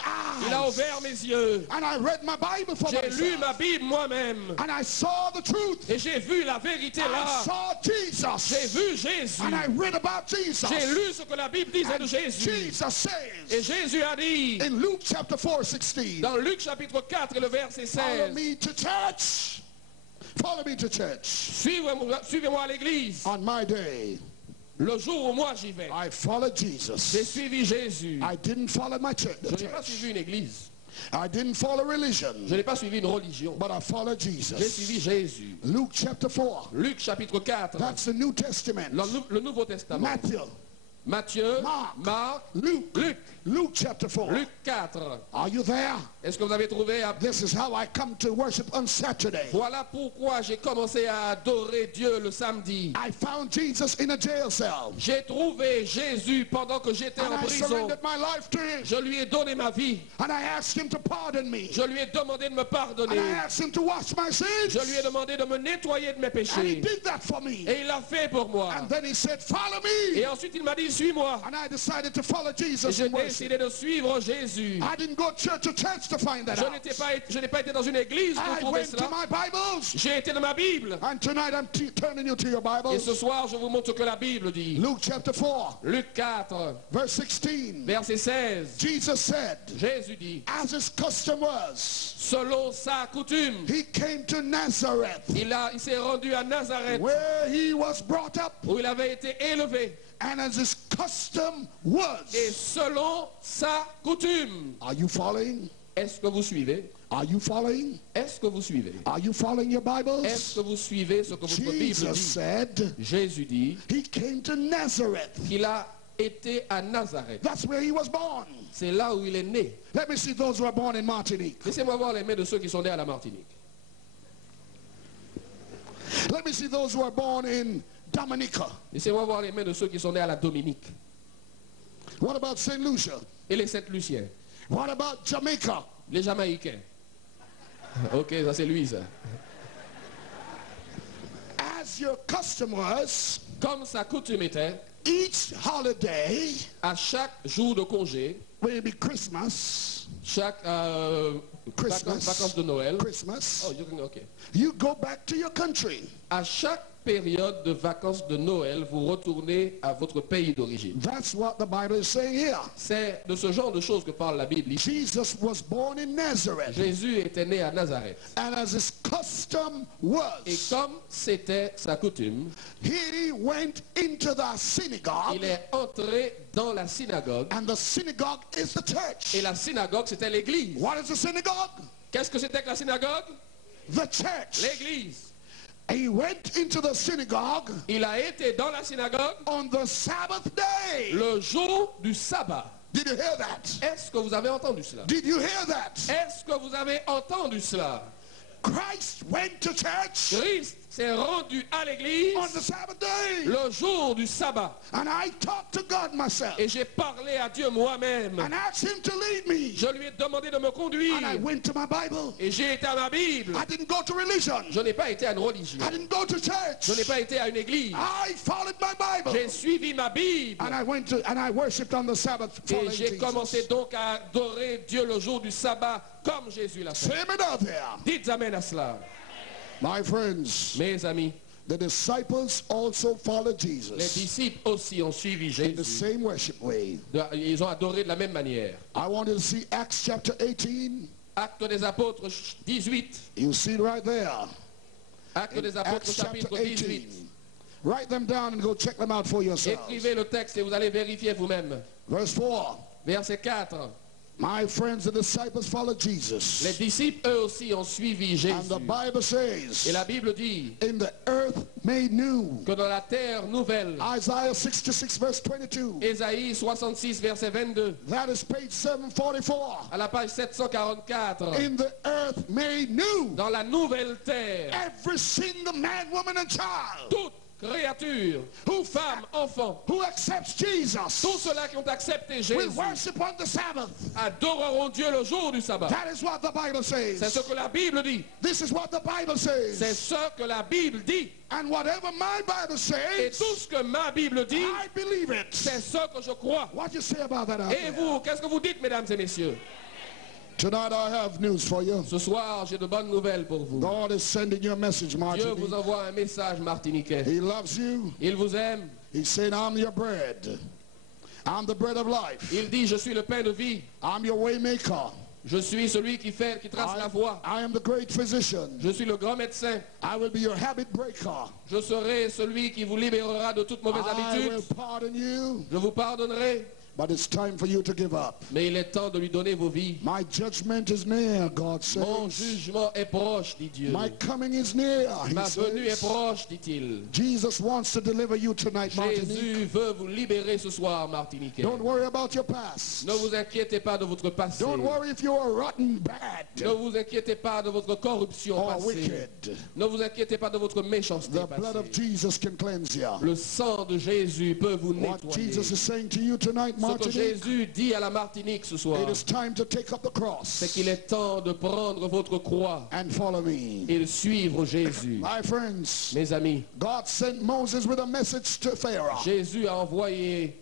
Il a eyes, ouvert mes yeux. and I read my Bible for J'ai lu myself, ma Bible moi-même and I saw the truth. et j'ai vu la vérité I là. saw J'ai Jesus, vu Jésus. and I read about Jesus. J'ai lu ce que la Bible disait de And Jésus. Jesus Et says Jésus a dit in Luke chapter 4:16, dans Luc chapitre 4 et le verset follow 16, me to church. Follow me to church. suivez-moi à l'église. On my day, Le jour où moi j'y vais, I followed j'ai Jesus. suivi Jésus. I didn't follow my church. Je n'ai pas suivi une église. I didn't follow religion, Je n'ai pas suivi une religion. but I followed J'ai Jesus. suivi Jésus. Luke chapter 4. Luc chapitre 4, That's the New Testament. le Nouveau Testament. Matthew, Matthieu, Marc, Marc, Luke, Luc, Luke chapter 4. Luc 4. Are you there? Est-ce que vous avez trouvé? This is how I come to worship on Saturday. Voilà pourquoi j'ai commencé à adorer Dieu le samedi. I found Jesus in a jail cell, J'ai trouvé Jésus pendant que j'étais and en I prison. surrendered my life to him, Je lui ai donné ma vie. and I asked him to pardon me, Je lui ai demandé de me and pardonner. I asked him to wash my sins, Je lui ai demandé de me nettoyer de mes and he péchés. did that for me. Et il l'a fait pour moi. And then he said, follow me, Et ensuite il m'a dit, suis-moi. and I decided to follow Et Jesus j'ai in worship. décidé de suivre Jésus. I didn't go church to church to find that out. Je n'ai pas été dans une église pour I trouver went to cela. my Bibles, J'ai été dans ma Bible. and tonight I'm turning you to your Et Bibles. ce soir, je vous montre ce que la Bible dit. Luke chapter 4, Luc 4, verse 16. verset 16. Jesus said, Jésus dit, as his custom was, selon sa coutume, he came to Nazareth, il s'est rendu à Nazareth, where he was brought up, où il avait été élevé. and as his custom Et was. selon sa coutume. Are you following? Est-ce que vous suivez? Are you following? Est-ce que vous suivez? Are you following your Est-ce Bibles? que vous suivez ce que votre Bible Jesus dit? said Jésus dit he came to Nazareth. qu'il a été à Nazareth. That's where he was born. C'est là où il est né. Let me see those who are born in Martinique. Laissez-moi voir les mains de ceux qui sont nés à la Martinique. Let me see those who are born in Dominica. Laissez-moi voir les mains de ceux qui sont nés à la Dominique. What about St. Lucia? Et les Saint-Luciens. What about Jamaica? Les Jamaïcains. Ok, ça c'est lui ça. As your custom was, Comme sa coutume était, each holiday, à chaque jour de congé, will be Christmas, chaque Christmas, vacances de Noël. Christmas, Oh, ok. you go back to your country. À chaque période de vacances de Noël, vous retournez à votre pays d'origine. That's what the Bible is saying here. C'est de ce genre de choses que parle la Bible ici. Jesus was born in Nazareth, Jésus était né à Nazareth. and as his custom Et was, comme c'était sa coutume, he went into the synagogue, il est entré dans la synagogue. and the synagogue is the church. Et la synagogue, c'était l'église. What is the synagogue? Qu'est-ce que c'était que la synagogue? The church. L'église. He went into the synagogue Il a été dans la synagogue on the Sabbath day. le jour du sabbat. Did you hear that? Est-ce que vous avez entendu cela? Did you hear that? Est-ce que vous avez entendu cela? Christ went to church Christ s'est rendu à l'église on the Sabbath day. le jour du sabbat. And I talked to God myself Et j'ai parlé à Dieu moi-même. and asked him to lead me. Je lui ai demandé de me conduire. And I went to my Bible. Et j'ai été à ma Bible. I didn't go to religion. Je n'ai pas été à une religion. I didn't go to church. Je n'ai pas été à une église. I followed my Bible. J'ai suivi ma Bible. And I went to and I worshipped on the Sabbath Et following j'ai commencé Jesus. donc à adorer Dieu le jour du sabbat comme Jésus l'a fait. Say amen out there. Dites amen à cela. My friends, Mes amis, the disciples also followed les Jesus disciples aussi ont suivi in the Jésus. same worship way. Ils ont adoré de la même manière. I want you to see Acts chapter 18. Actes des apôtres 18. You see it right there. Actes des apôtres Acts chapter chapitre 18. 18. Write them down and go check them out for yourselves. Écrivez le texte et vous allez vérifier vous-même. Verse 4. Verset 4. My friends, the disciples followed Les Jesus. disciples, eux aussi, ont suivi And the Jésus. Bible Et says, la Bible dit in the earth made new. que dans la terre nouvelle, Isaiah 66 verse 22. Ésaïe 66, verset 22, That is page 744. à la page 744, In the earth made new. dans la nouvelle terre, Every single man, woman, and child toute créature, femme, enfant, who accepts Jesus tous ceux-là qui ont accepté will Jésus worship on the Sabbath. adoreront Dieu le jour du sabbat. That is what the Bible C'est ce says. que la Bible dit. This is what the Bible C'est says. ce que la Bible dit. And whatever my Bible Et says, tout ce que ma Bible dit, I believe it. c'est ce que je crois. What do you say about that out Et there? vous, qu'est-ce que vous dites, mesdames et messieurs? Tonight I have news for you. Ce soir, j'ai de bonnes nouvelles pour vous. God is sending you a message, Dieu Martin. vous envoie un message martiniquais. He loves you. Il vous aime. He's saying, I'm your bread. I'm the bread of life. Il dit, je suis le pain de vie. I'm your way maker. Je suis celui qui trace la voie. I am the great physician. Je suis le grand médecin. I will be your habit breaker. Je serai celui qui vous libérera de toute mauvaise I will habitude. pardon you. Je vous pardonnerai. But it's time for you to give up. Mais il est temps de lui donner vos vies. My judgment is near, God Mon says. jugement est proche, dit Dieu. My coming is near, he Ma venue est says. proche, dit-il. Jesus wants to deliver you tonight, Martinique. Jésus veut vous libérer ce soir, Martiniquais. Don't worry about your past. Ne vous inquiétez pas de votre passé. Don't worry if you are rotten bad Ne vous inquiétez pas de votre corruption or passée. wicked. Ne vous inquiétez pas de votre méchanceté The blood of passée. Jesus can cleanse you. Le sang de Jésus peut vous What nettoyer. Jesus is saying to you tonight, Ce que Martinique, Jésus dit à la Martinique ce soir, it is time to take up the c'est cross qu'il est temps de prendre votre croix and follow me. et de suivre Jésus. My friends, Mes amis, God sent Moses with a message to Pharaoh. Jésus a envoyé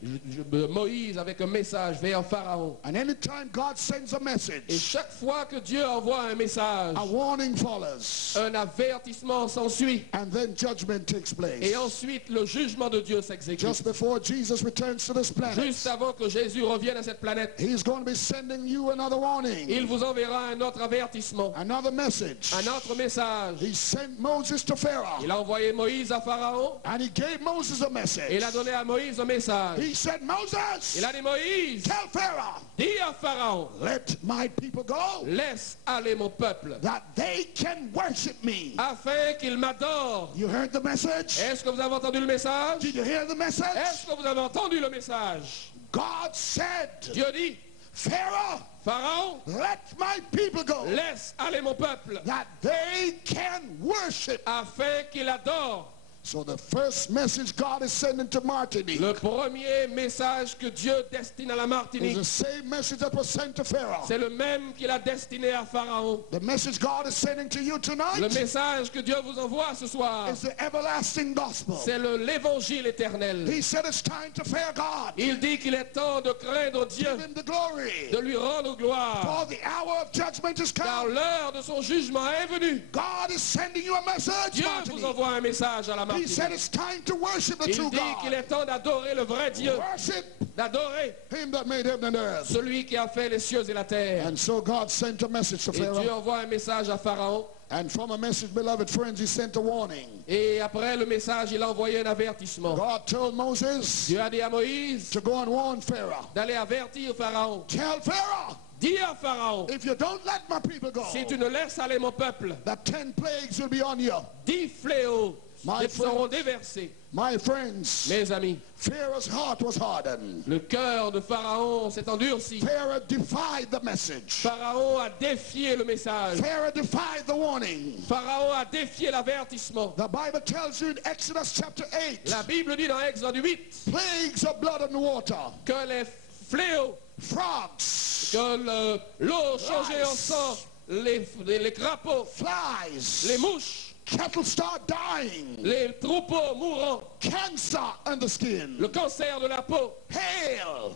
Moïse avec un message vers Pharaon. And anytime God sends a Et message, chaque fois que Dieu envoie un message, a warning follows. un avertissement s'ensuit. And then judgment takes place. Et ensuite, le jugement de Dieu s'exécute. Just before Jesus returns to this planet, Juste avant que Jésus revienne à cette planète, he's going to be sending you another warning, il vous enverra un autre avertissement, another message. un autre message. He sent Moses to Pharaoh, Il a envoyé Moïse à Pharaon and he gave Moses a et message. il a donné à Moïse un message. He said, Moses, Il a dit, Moïse, tell Pharaoh, dis à Pharaon, let my people go, laisse aller mon peuple, that they can worship me. afin qu'il m'adore. You heard the message? Est-ce que vous avez entendu le message? Did you hear the message? Est-ce que vous avez entendu le message? God said, Dieu dit, Pharaoh, Pharaon, let my people go, laisse aller mon peuple, that they can worship. afin qu'il adore. So the first message God is sending to Martinique Le premier message que Dieu destine à la is Martinique, the same message that was sent to Pharaoh. c'est le même qu'il a destiné à Pharaon. The message God is sending to you Le tonight message que Dieu vous envoie ce soir, is the everlasting gospel. c'est l'évangile éternel. He said it's time to fear God, Il dit qu'il est temps de craindre Dieu, give him the glory, de lui rendre gloire, for the hour of judgment is car come. l'heure de son jugement est venue. God is sending you a message, Dieu vous Martinique. envoie un message à la He said Martinique. it's time to worship the Il true dit qu'il God. est temps d'adorer le vrai Dieu, Worship d'adorer him that made heaven and earth. celui qui a fait les cieux et la terre. And so God sent a message to Et Dieu Pharaoh. envoie un message à Pharaon. And from a message, beloved friends, he sent a warning. Et après le message, il a envoyé un avertissement. God told Moses Dieu a dit à Moïse to go and warn Pharaoh. d'aller avertir Pharaon. Tell Pharaoh, dis à Pharaon, if you don't let my people go, si tu ne laisses aller mon peuple, that 10 plagues will be on you. 10 fléaux My seront déversés. My friends, Mes amis, Pharaoh's heart was hardened. le cœur de Pharaon s'est endurci. Pharaoh defied the message. Pharaon a défié le message. Pharaoh defied the warning. Pharaon a défié l'avertissement. The Bible tells you in Exodus chapter 8, La Bible dit dans Exode 8 plagues of blood and water, que les fléaux, frogs, que l'eau changée en sang, les crapauds, flies, les mouches, cattle start dying, les troupeaux mourants, cancer on the skin, le cancer de la peau, hail,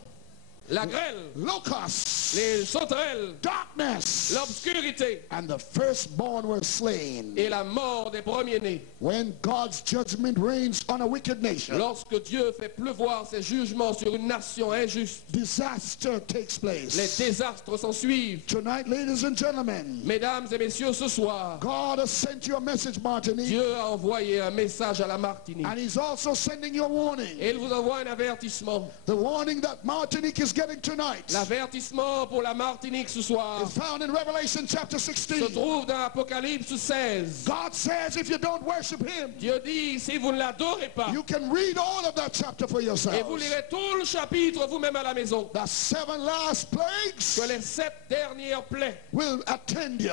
la grêle, locusts, les sauterelles, darkness, l'obscurité and the firstborn were slain. et la mort des premiers-nés. When God's judgment reigns on a wicked nation, Lorsque Dieu fait pleuvoir ses jugements sur une nation injuste, disaster takes les place. désastres s'en suivent. Tonight, ladies and gentlemen, Mesdames et messieurs, ce soir, God has sent you a message, Martinique, Dieu a envoyé un message à la Martinique. and He's also sending you a warning. Et il vous envoie un avertissement. The warning that Martinique is getting tonight L'avertissement pour la Martinique ce soir is found in Revelation chapter se 16. trouve dans Apocalypse 16. God says if you don't worship Him, Dieu dit, si vous ne l'adorez pas, you can read all of that chapter for et vous yourselves. lirez tout le chapitre vous-même à la maison, The 7 last plagues que les 7 dernières plaies will attend you.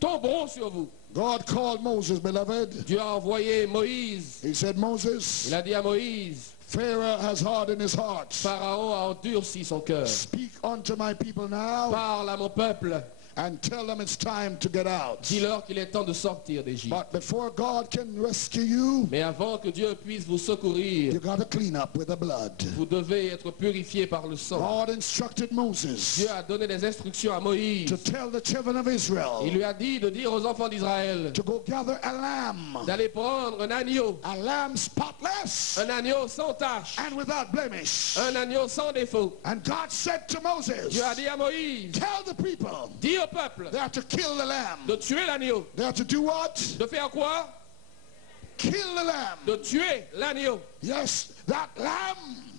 tomberont sur vous. God called Moses, beloved. Dieu a envoyé Moïse. He said, Moses, Il a dit à Moïse, Pharaoh has hardened his heart. Pharaon a endurci son cœur. Speak unto my people now Parle à mon peuple, and tell them it's time to get out. dis-leur qu'il est temps de sortir d'Égypte. But before God can rescue you, Mais avant que Dieu puisse vous secourir, you got to clean up with the blood. vous devez être purifié par le sang. God instructed Moses Dieu a donné des instructions à Moïse. to tell the children of Il Israel lui a dit de dire aux enfants d'Israël to go gather a lamb d'aller prendre un lamb spotless agneau sans tache, and without blemish. un agneau sans défaut. And God said to Moses, Dieu a dit à Moïse, tell the people dis au peuple they are to kill the lamb. de tuer l'agneau. They are to do what? De faire quoi? Kill the lamb. De tuer l'agneau. Yes, that lamb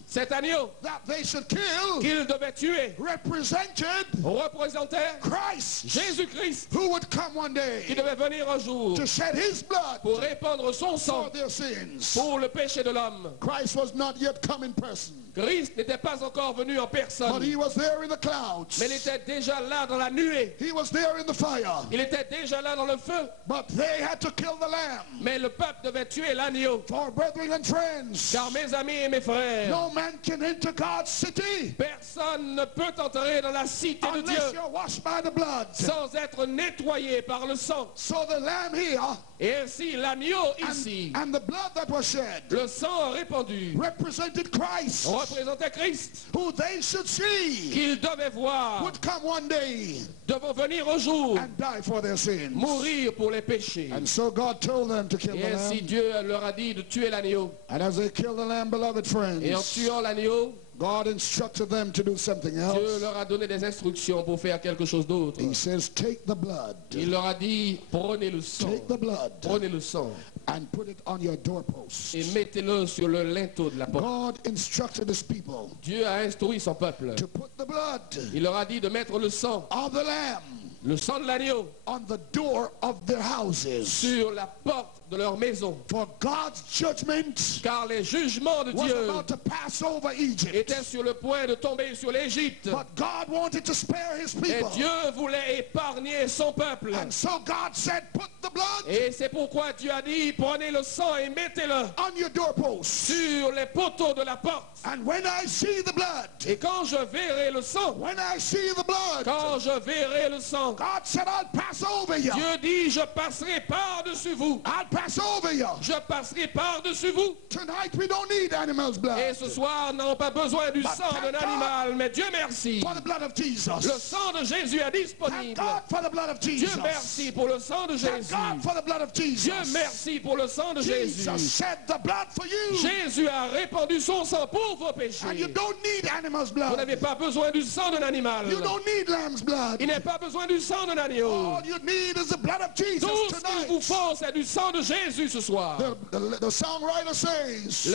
Cet agneau that they should kill qu'il devait tuer represented représentait Christ, Jésus-Christ who would come one qui day devait venir un jour to shed his blood pour répandre son for sang their sins. pour le péché de l'homme. Christ was not yet come in person, Christ n'était pas encore venu en but personne, he was there in the clouds. mais il était déjà là dans la nuée. He was there in the fire. Il était déjà là dans le feu, But they had to kill the lamb. mais le peuple devait tuer l'agneau. For brethren and friends, Car mes amis et mes frères, no man can enter God's city personne ne peut entrer dans la cité de unless Dieu you're washed by the blood. sans être nettoyé par le sang. So the lamb here Et ainsi l'agneau ici, and the blood that was shed le sang répandu, represented Christ, représentait Christ, who they should see qu'ils devaient voir, would come one day devant venir un jour, and die for their sins. mourir pour les péchés. And so God told them to kill Et the ainsi lamb. Dieu leur a dit de tuer l'agneau. And as they killed the lamb, beloved Et en friends, tuant l'agneau, God instructed them to do something Dieu else. leur a donné des instructions pour faire quelque chose d'autre. He says, take the blood, Il leur a dit, prenez le sang, take the blood prenez le sang and put it on your doorposts. et mettez-le sur le linteau de la porte. God instructed his people Dieu a instruit son peuple. to put the blood Il leur a dit de mettre le sang, of the lamb le sang de l'agneau, on the door of their houses. sur la porte de leur maison. For God's judgment Car les jugements de was Dieu about to pass over Egypt. étaient sur le point de tomber sur l'Égypte. But God wanted to spare his Et people. Dieu voulait épargner son peuple. And so God said, put the blood Et c'est pourquoi Dieu a dit, prenez le sang et mettez-le on your doorposts. sur les poteaux de la porte. And when I see the blood, Et quand je verrai le sang, when I see the blood, quand je verrai le sang, God said, I'll pass over you. Dieu dit, je passerai par-dessus vous. I'll pass over you. Je passerai par-dessus vous. Tonight we don't need animals' Et blood. ce soir, nous n'avons pas besoin du sang d'un animal, mais Dieu merci. For the blood of Le Jesus. sang de Jésus est Thank disponible. God for the blood of Dieu Jesus. merci pour le sang de Thank Jésus. God for the blood of Dieu Jesus. merci pour le sang de Jesus Jésus. shed the blood for you. Jésus a répandu son sang pour vos And you péchés. don't need animals' Vous blood. n'avez pas besoin du sang d'un animal. You don't need lamb's blood. Il n'est pas besoin du du sang de l'agneau. All you need is the blood of Jesus Tout ce qu'il vous tonight. faut, c'est du sang de Jésus ce soir. The songwriter says,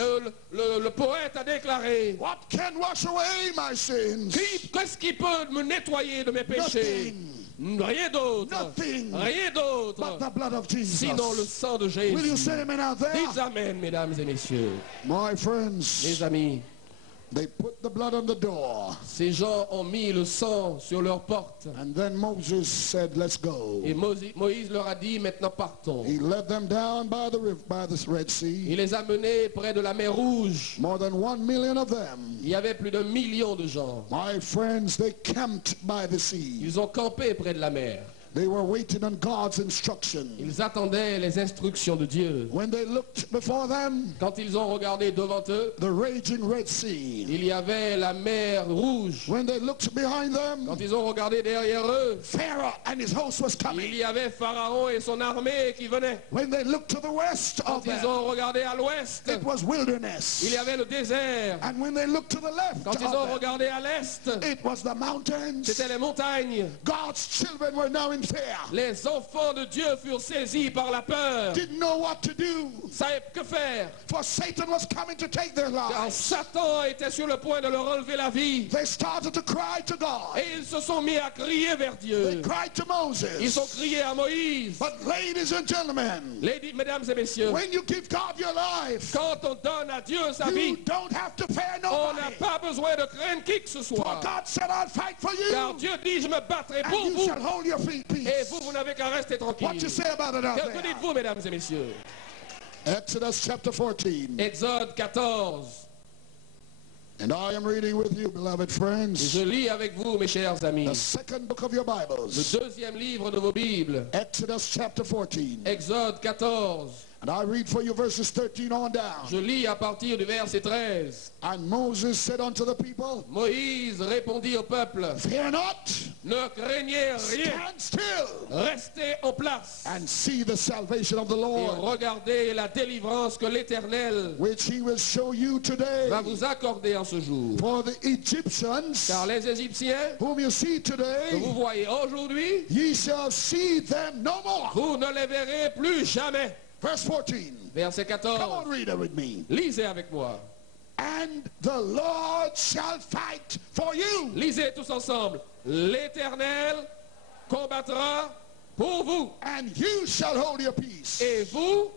Le poète a déclaré, what can wash away my sins? qu'est-ce qui peut me nettoyer de mes péchés? Nothing. Rien d'autre. Nothing. Rien But d'autre. the blood of Jesus. Sinon le sang de Will you Jésus. say amen out there? Dites amen, mesdames et messieurs. My friends, Mes amis, they put the blood on the door. ces gens ont mis le sang sur leur porte. And then Moses said, let's go. Et Moïse leur a dit, maintenant partons. He led them down by the Red Sea. Il les a menés près de la mer Rouge. More than 1 million of them. Il y avait plus d'1 million de gens. My friends, they camped by the sea. Ils ont campé près de la mer. They were waiting on God's instruction. Ils attendaient les instructions de Dieu. When they looked before them, Quand ils ont regardé devant eux, the raging Red Sea. il y avait la mer Rouge. When they looked behind them, Quand ils ont regardé derrière eux, Pharaoh and his host was il coming. y avait Pharaon et son armée qui venaient. When they looked to the west Quand of ils them, ont regardé à l'ouest, it was wilderness. il y avait le désert. And when they looked to the left Quand of ils ont them, regardé à l'est, it was the mountains. c'était les montagnes. God's children were now in fear. Les enfants de Dieu furent saisis par la peur. Didn't know what to do. Savaient que faire. For Satan was coming to take their Car lives. Satan était sur le point de leur enlever la vie. They started to cry to God. Et ils se sont mis à crier vers They Dieu. cried to Ils ont Moses. crié à Moïse. But ladies and gentlemen, Mesdames et messieurs, when you give God your life, quand on donne à Dieu sa you vie, don't have to fear on n'a nobody. pas besoin de craindre qui que ce For soit. God said, I'll fight for Car you. Dieu dit, je me battrai And pour you vous. shall hold your feet Et peace. vous, vous n'avez qu'à rester What you tranquille. say about it out Que there? dites-vous, mesdames et messieurs? Exodus chapter 14. Exode 14. And I am reading with you, beloved friends, Je lis avec vous, mes chers the amis, second book of your le Bibles. deuxième livre de vos Bibles. Exodus chapter 14. Exode 14. And I read for you verses 13 on down. Je lis à partir du verset 13. And Moses said unto the people, Moïse répondit au peuple, fear not, ne craignez rien, stand still, restez en place and see the salvation of the et Lord, regardez la délivrance que l'Éternel which he will show you today. va vous accorder en ce jour. For the Egyptians, Car les Égyptiens whom you see que today, vous voyez aujourd'hui, ye shall see them no more. vous ne les verrez plus jamais. Verse 14. Verset Come 14. on, read it with me. Lisez avec moi. And the Lord shall fight for you. Lisez tous ensemble. L'Éternel combattra pour vous And you shall hold your peace. et vous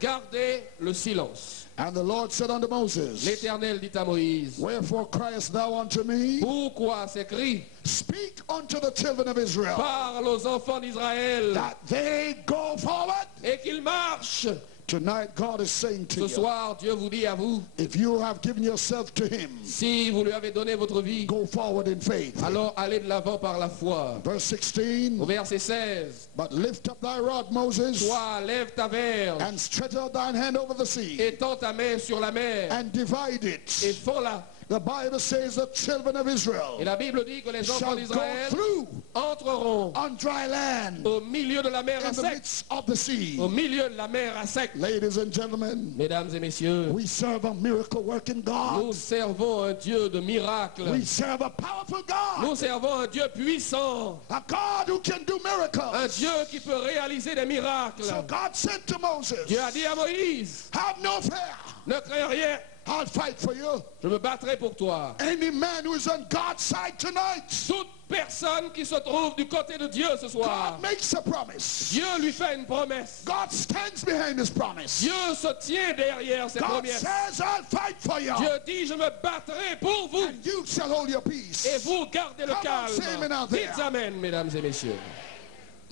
gardez le silence. And the Lord said unto Moses, L'Éternel dit à Moïse, wherefore criest thou unto me? pourquoi ces cris? Speak unto the children of Israel, Parle aux enfants d'Israël that they go forward. et qu'ils marchent. Tonight God is saying to Ce you, soir, Dieu vous dit à vous, if you have given yourself to him, si vous lui avez donné votre vie, go forward in faith. alors allez de l'avant par la foi. Verse 16, Au verset 16, but lift up thy rod, Moses, toi, lève ta verge and stretch out thine hand over the sea, et tends ta main sur la mer and divide et it. fonds-la. The Bible says the children of Et Israel la Bible dit que les enfants shall go d'Israël through entreront on dry land au milieu de la mer à in the sec. midst of the sea. Au milieu de la mer à sec. Ladies and gentlemen, Mesdames et messieurs, we serve a miracle working nous God. servons un Dieu de miracles. We serve a powerful God. Nous servons un Dieu puissant. A God who can do Un miracles. Dieu qui peut réaliser des miracles. So God said to Moses, Dieu a dit à Moïse, have no fear. ne crains rien, I'll fight for you. je me battrai pour toi. Any man who is on God's side tonight, Toute personne qui se trouve du côté de Dieu ce soir, God makes a promise. Dieu lui fait une promesse. God stands behind his promise. Dieu se tient derrière ses God promesses. says, I'll fight for you. Dieu dit, je me battrai pour vous. And you shall hold your peace. Et vous gardez le Come on, say amen calme. out there. Dites amen, mesdames et messieurs.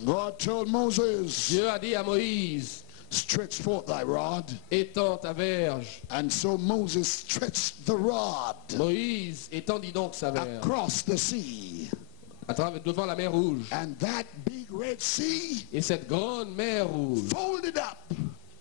God told Moses, Dieu a dit à Moïse, stretch forth thy rod. étends ta verge. And so Moses stretched the rod Moïse étendit donc sa verge across the sea. devant la mer Rouge. And that big Red Sea Et cette grande mer Rouge folded up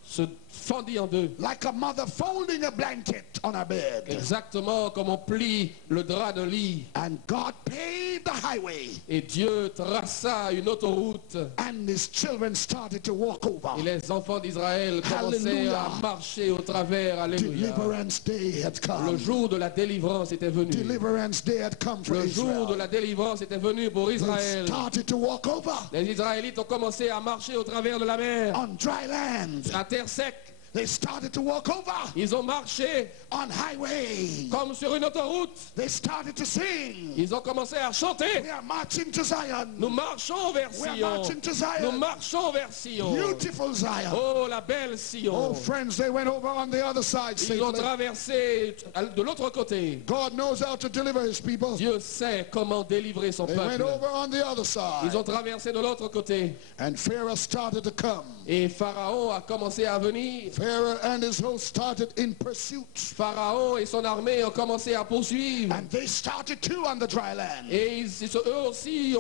se fendit en deux. like a mother folding a blanket on her bed. Exactement comme on plie le drap d'un lit. And God paved the highway, Et Dieu traça une autoroute. and his children started to walk over. Et les enfants d'Israël commençaient Hallelujah. à marcher au travers. Alléluia. Deliverance day had Le come. jour de la délivrance était venu. Deliverance day had come for Le jour de Israel. la délivrance était venu pour They Israël. started to walk over Les Israélites ont commencé à marcher au travers de la mer, on dry land. à terre sec. They started to walk over Ils ont marché on highway. comme sur une autoroute. They started to sing. Ils ont commencé à chanter. We are marching to Zion. Nous marchons vers We are Sion. marching to Nous Zion. marchons vers Sion. Beautiful Zion. Oh, la belle Oh, Sion. friends, they went over on the other side Ils ont safely. traversé de l'autre côté. God knows how to deliver his people. Dieu sait comment délivrer son They went peuple. over on the other side. Ils ont traversé de l'autre côté. And Pharaoh started to come. Et Pharaon a commencé à venir. Pharaoh and his host started in pursuit. Pharaon et son armée ont commencé à poursuivre. And they started too on the dry land. Et eux aussi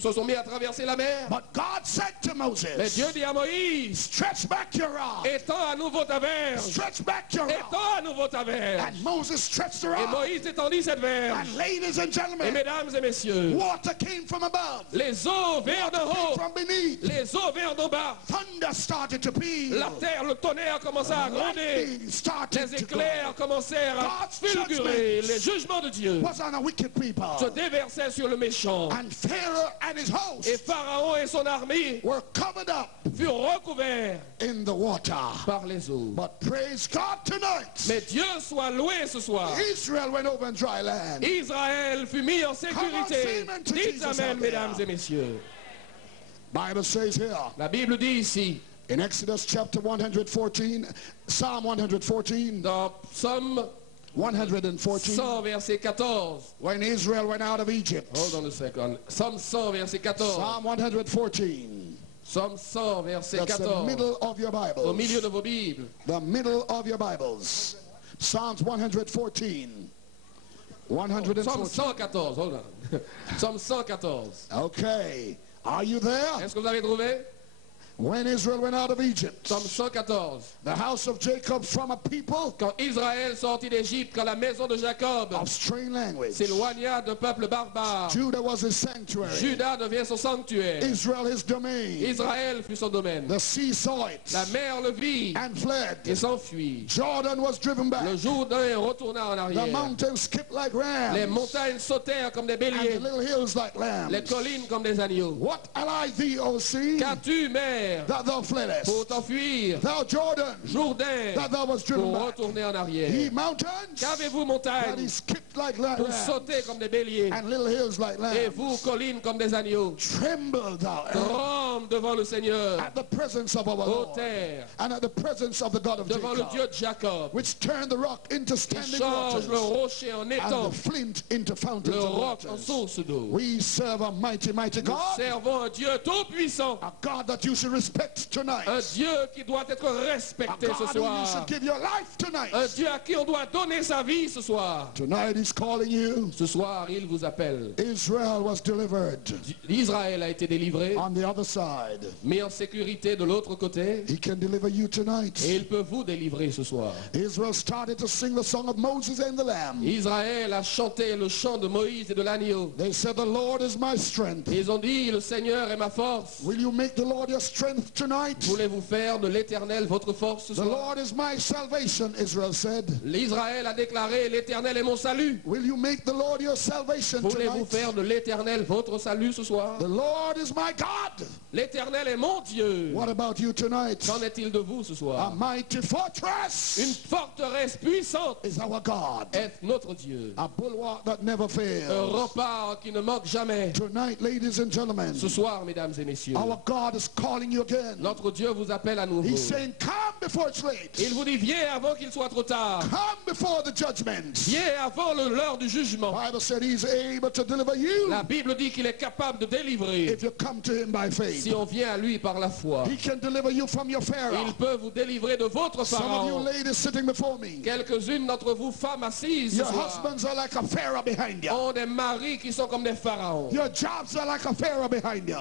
se sont mis à traverser la mer. But God said to Mais Moses, Dieu dit à Moïse, stretch back your rod. étends à nouveau ta verge. Stretch back your rod. Étends à nouveau ta verge. And Moses stretched the Et rod. Moïse étendit cette verge. And ladies and Et gentlemen, mesdames et messieurs, water came from above, les eaux vinrent d'en haut. from beneath. Les eaux vinrent d'en bas. Thunder started to peal. La terre, le tonnerre a commencé à gronder. Lightning started Les to go. éclairs commencèrent à God's fulgurer. judgment Les jugements de Dieu Was on a wicked se people. déversaient sur le méchant. And Pharaoh and his Et host Pharaon et son armée were covered up furent recouverts in the water. par les eaux. But praise God tonight, Mais Dieu soit loué ce soir. Israel went over on dry land. Israël fut mis en sécurité. Come on, say amen to Dites Jesus amen, out there. mesdames et messieurs. Bible says here La Bible dit ici, in Exodus chapter 114, Psalm 114, dans Psaume 114, 100, verset 14. when Israel went out of Egypt. Hold on a second. Psaume 100, verset 14. Psalm 114. Psaume 100, verset That's the 14. middle of your Au milieu Bibles. de vos Bibles. The middle of your Bibles. Psalms 114. Psaume 114. 114. Hold on. Psaume 114. Okay. Are you there? Est-ce que vous avez trouvé? When Israel went out of Egypt, Psaume 114. the house of Jacob from a people Quand Israël sortit d'Égypte, quand la maison de Jacob of strange language. s'éloigna d'un peuple barbare, Judah was his sanctuary. Juda devient son sanctuaire. Israel his domain. Israël fut son domaine. The sea saw it La mer le vit and fled. et s'enfuit. Jordan was driven back. Le Jourdain retourna en The arrière. mountains skipped like Les rams. montagnes sautèrent comme des And the béliers. little hills like Les lambs. collines comme des agneaux. What allied thee, O sea, Qu'as-tu, mer, that thou pour fleddest? t'enfuir? Thou Jordan, Jourdain, that thou was driven pour back. retourner en Ye arrière. mountains, Qu'avez-vous, that he montagnes, skipped like pour rams. sauter comme des béliers? And little hills like Et lambs. vous, collines comme des agneaux, Tremble thou earth, tremble devant le Seigneur, at the presence of our ô Lord, terre, and at the presence of the God of devant le Dieu Jacob, de Jacob, which turned the rock into qui standing change le waters, rocher en and étang, the flint into fountains le of roc en waters. source d'eau. We serve a mighty, mighty Nous God, servons un Dieu tout-puissant, a God that you should respect tonight, un Dieu qui doit être a respecté ce God who you soir, should give your life tonight. un Dieu à qui on doit donner sa vie ce soir. Tonight he's calling you. Ce soir, il vous appelle. Israel was delivered Israël a été délivré, on the other side. mis en sécurité de l'autre côté, He can deliver you tonight. et il peut vous délivrer ce soir. Israel started to sing the song of Moses and the Lamb. Israël a chanté le chant de Moïse et de l'agneau. They said, the Lord is my strength. Ils ont dit, le Seigneur est ma force. Will you make the Lord your strength tonight? Voulez-vous faire de l'Éternel votre force ce The soir? Lord is my salvation, Israel said. L'Israël a déclaré, l'Éternel est mon salut. Will you make the Lord your salvation Voulez-vous tonight? faire de l'Éternel votre salut ce soir? The Lord is my God. L'Éternel est mon Dieu. What about you tonight? Qu'en est-il de vous ce A soir? mighty Une fortress forteresse puissante is our God. est notre Dieu. A bulwark that never Un fails. rempart qui ne manque jamais. Tonight, ladies and gentlemen, Ce soir, mesdames et messieurs, our God is calling you again. notre Dieu vous appelle à nouveau. He's saying, come before it's late. Il vous dit, viens avant qu'il soit trop tard. Come before the judgment. Viens avant l'heure du jugement. Bible said he's able to deliver you La Bible dit qu'il est capable de délivrer if you come to him by faith. si on vient à lui par la foi. He can deliver you from your Il Pharaoh. peut vous délivrer de votre Some of you pharaon. ladies sitting before me, Quelques-unes d'entre vous, femmes assises ce your soir, husbands are like a Pharaoh behind you. ont des maris qui sont comme des pharaons. Your jobs are like a Pharaoh behind you.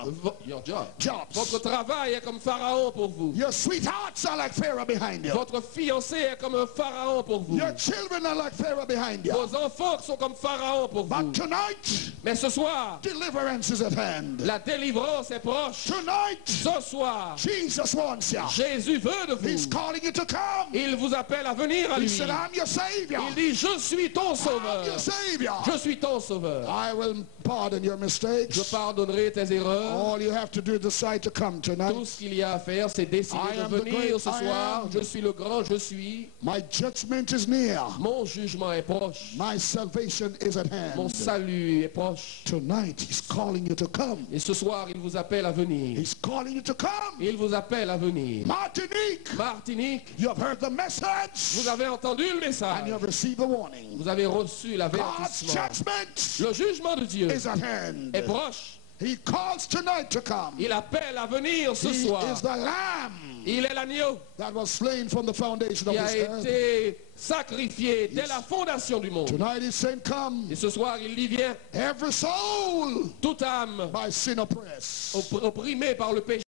Your job. Jobs. Votre travail fiançailles est comme Pharaon pour vous. Your sweethearts are like Pharaoh behind you. Votre fiancé est comme un Pharaon pour vous. Your children are like Pharaoh behind you. Vos enfants sont comme Pharaon pour vous. But tonight, Mais ce soir, deliverance is at hand. la délivrance est proche. Tonight, Ce soir, Jesus wants you. Jésus veut de He's vous. calling you to come. Il vous appelle à venir à He lui. said, I'm your Savior. Il dit, je suis ton I'm sauveur. your Savior. Je suis ton sauveur. I will pardon your Je mistakes. pardonnerai tes erreurs. All you have to do is decide to come Tout tonight. ce qu'il y a à faire, c'est décider I am de the venir great ce I soir. am. Je suis le grand, je suis. My judgment is near. Mon jugement est proche. My salvation is at Mon hand. salut est proche. Tonight, he's calling you to come. Et ce soir, il vous appelle à venir. He's calling you to come. Il vous appelle à venir. Martinique, Martinique, you have heard the message vous avez entendu le and you message. have received the warning. Vous avez reçu God's l'avertissement. judgment Le jugement de Dieu is at hand. est proche. He calls tonight to come. Il appelle à venir ce He soir. is the lamb Il est l'agneau that was slain from the foundation of qui a this earth. été sacrifié dès la fondation du monde. Tonight he's saying, come, Et ce soir, il y vient. every soul Toute âme by sin oppressed. opprimée par le péché.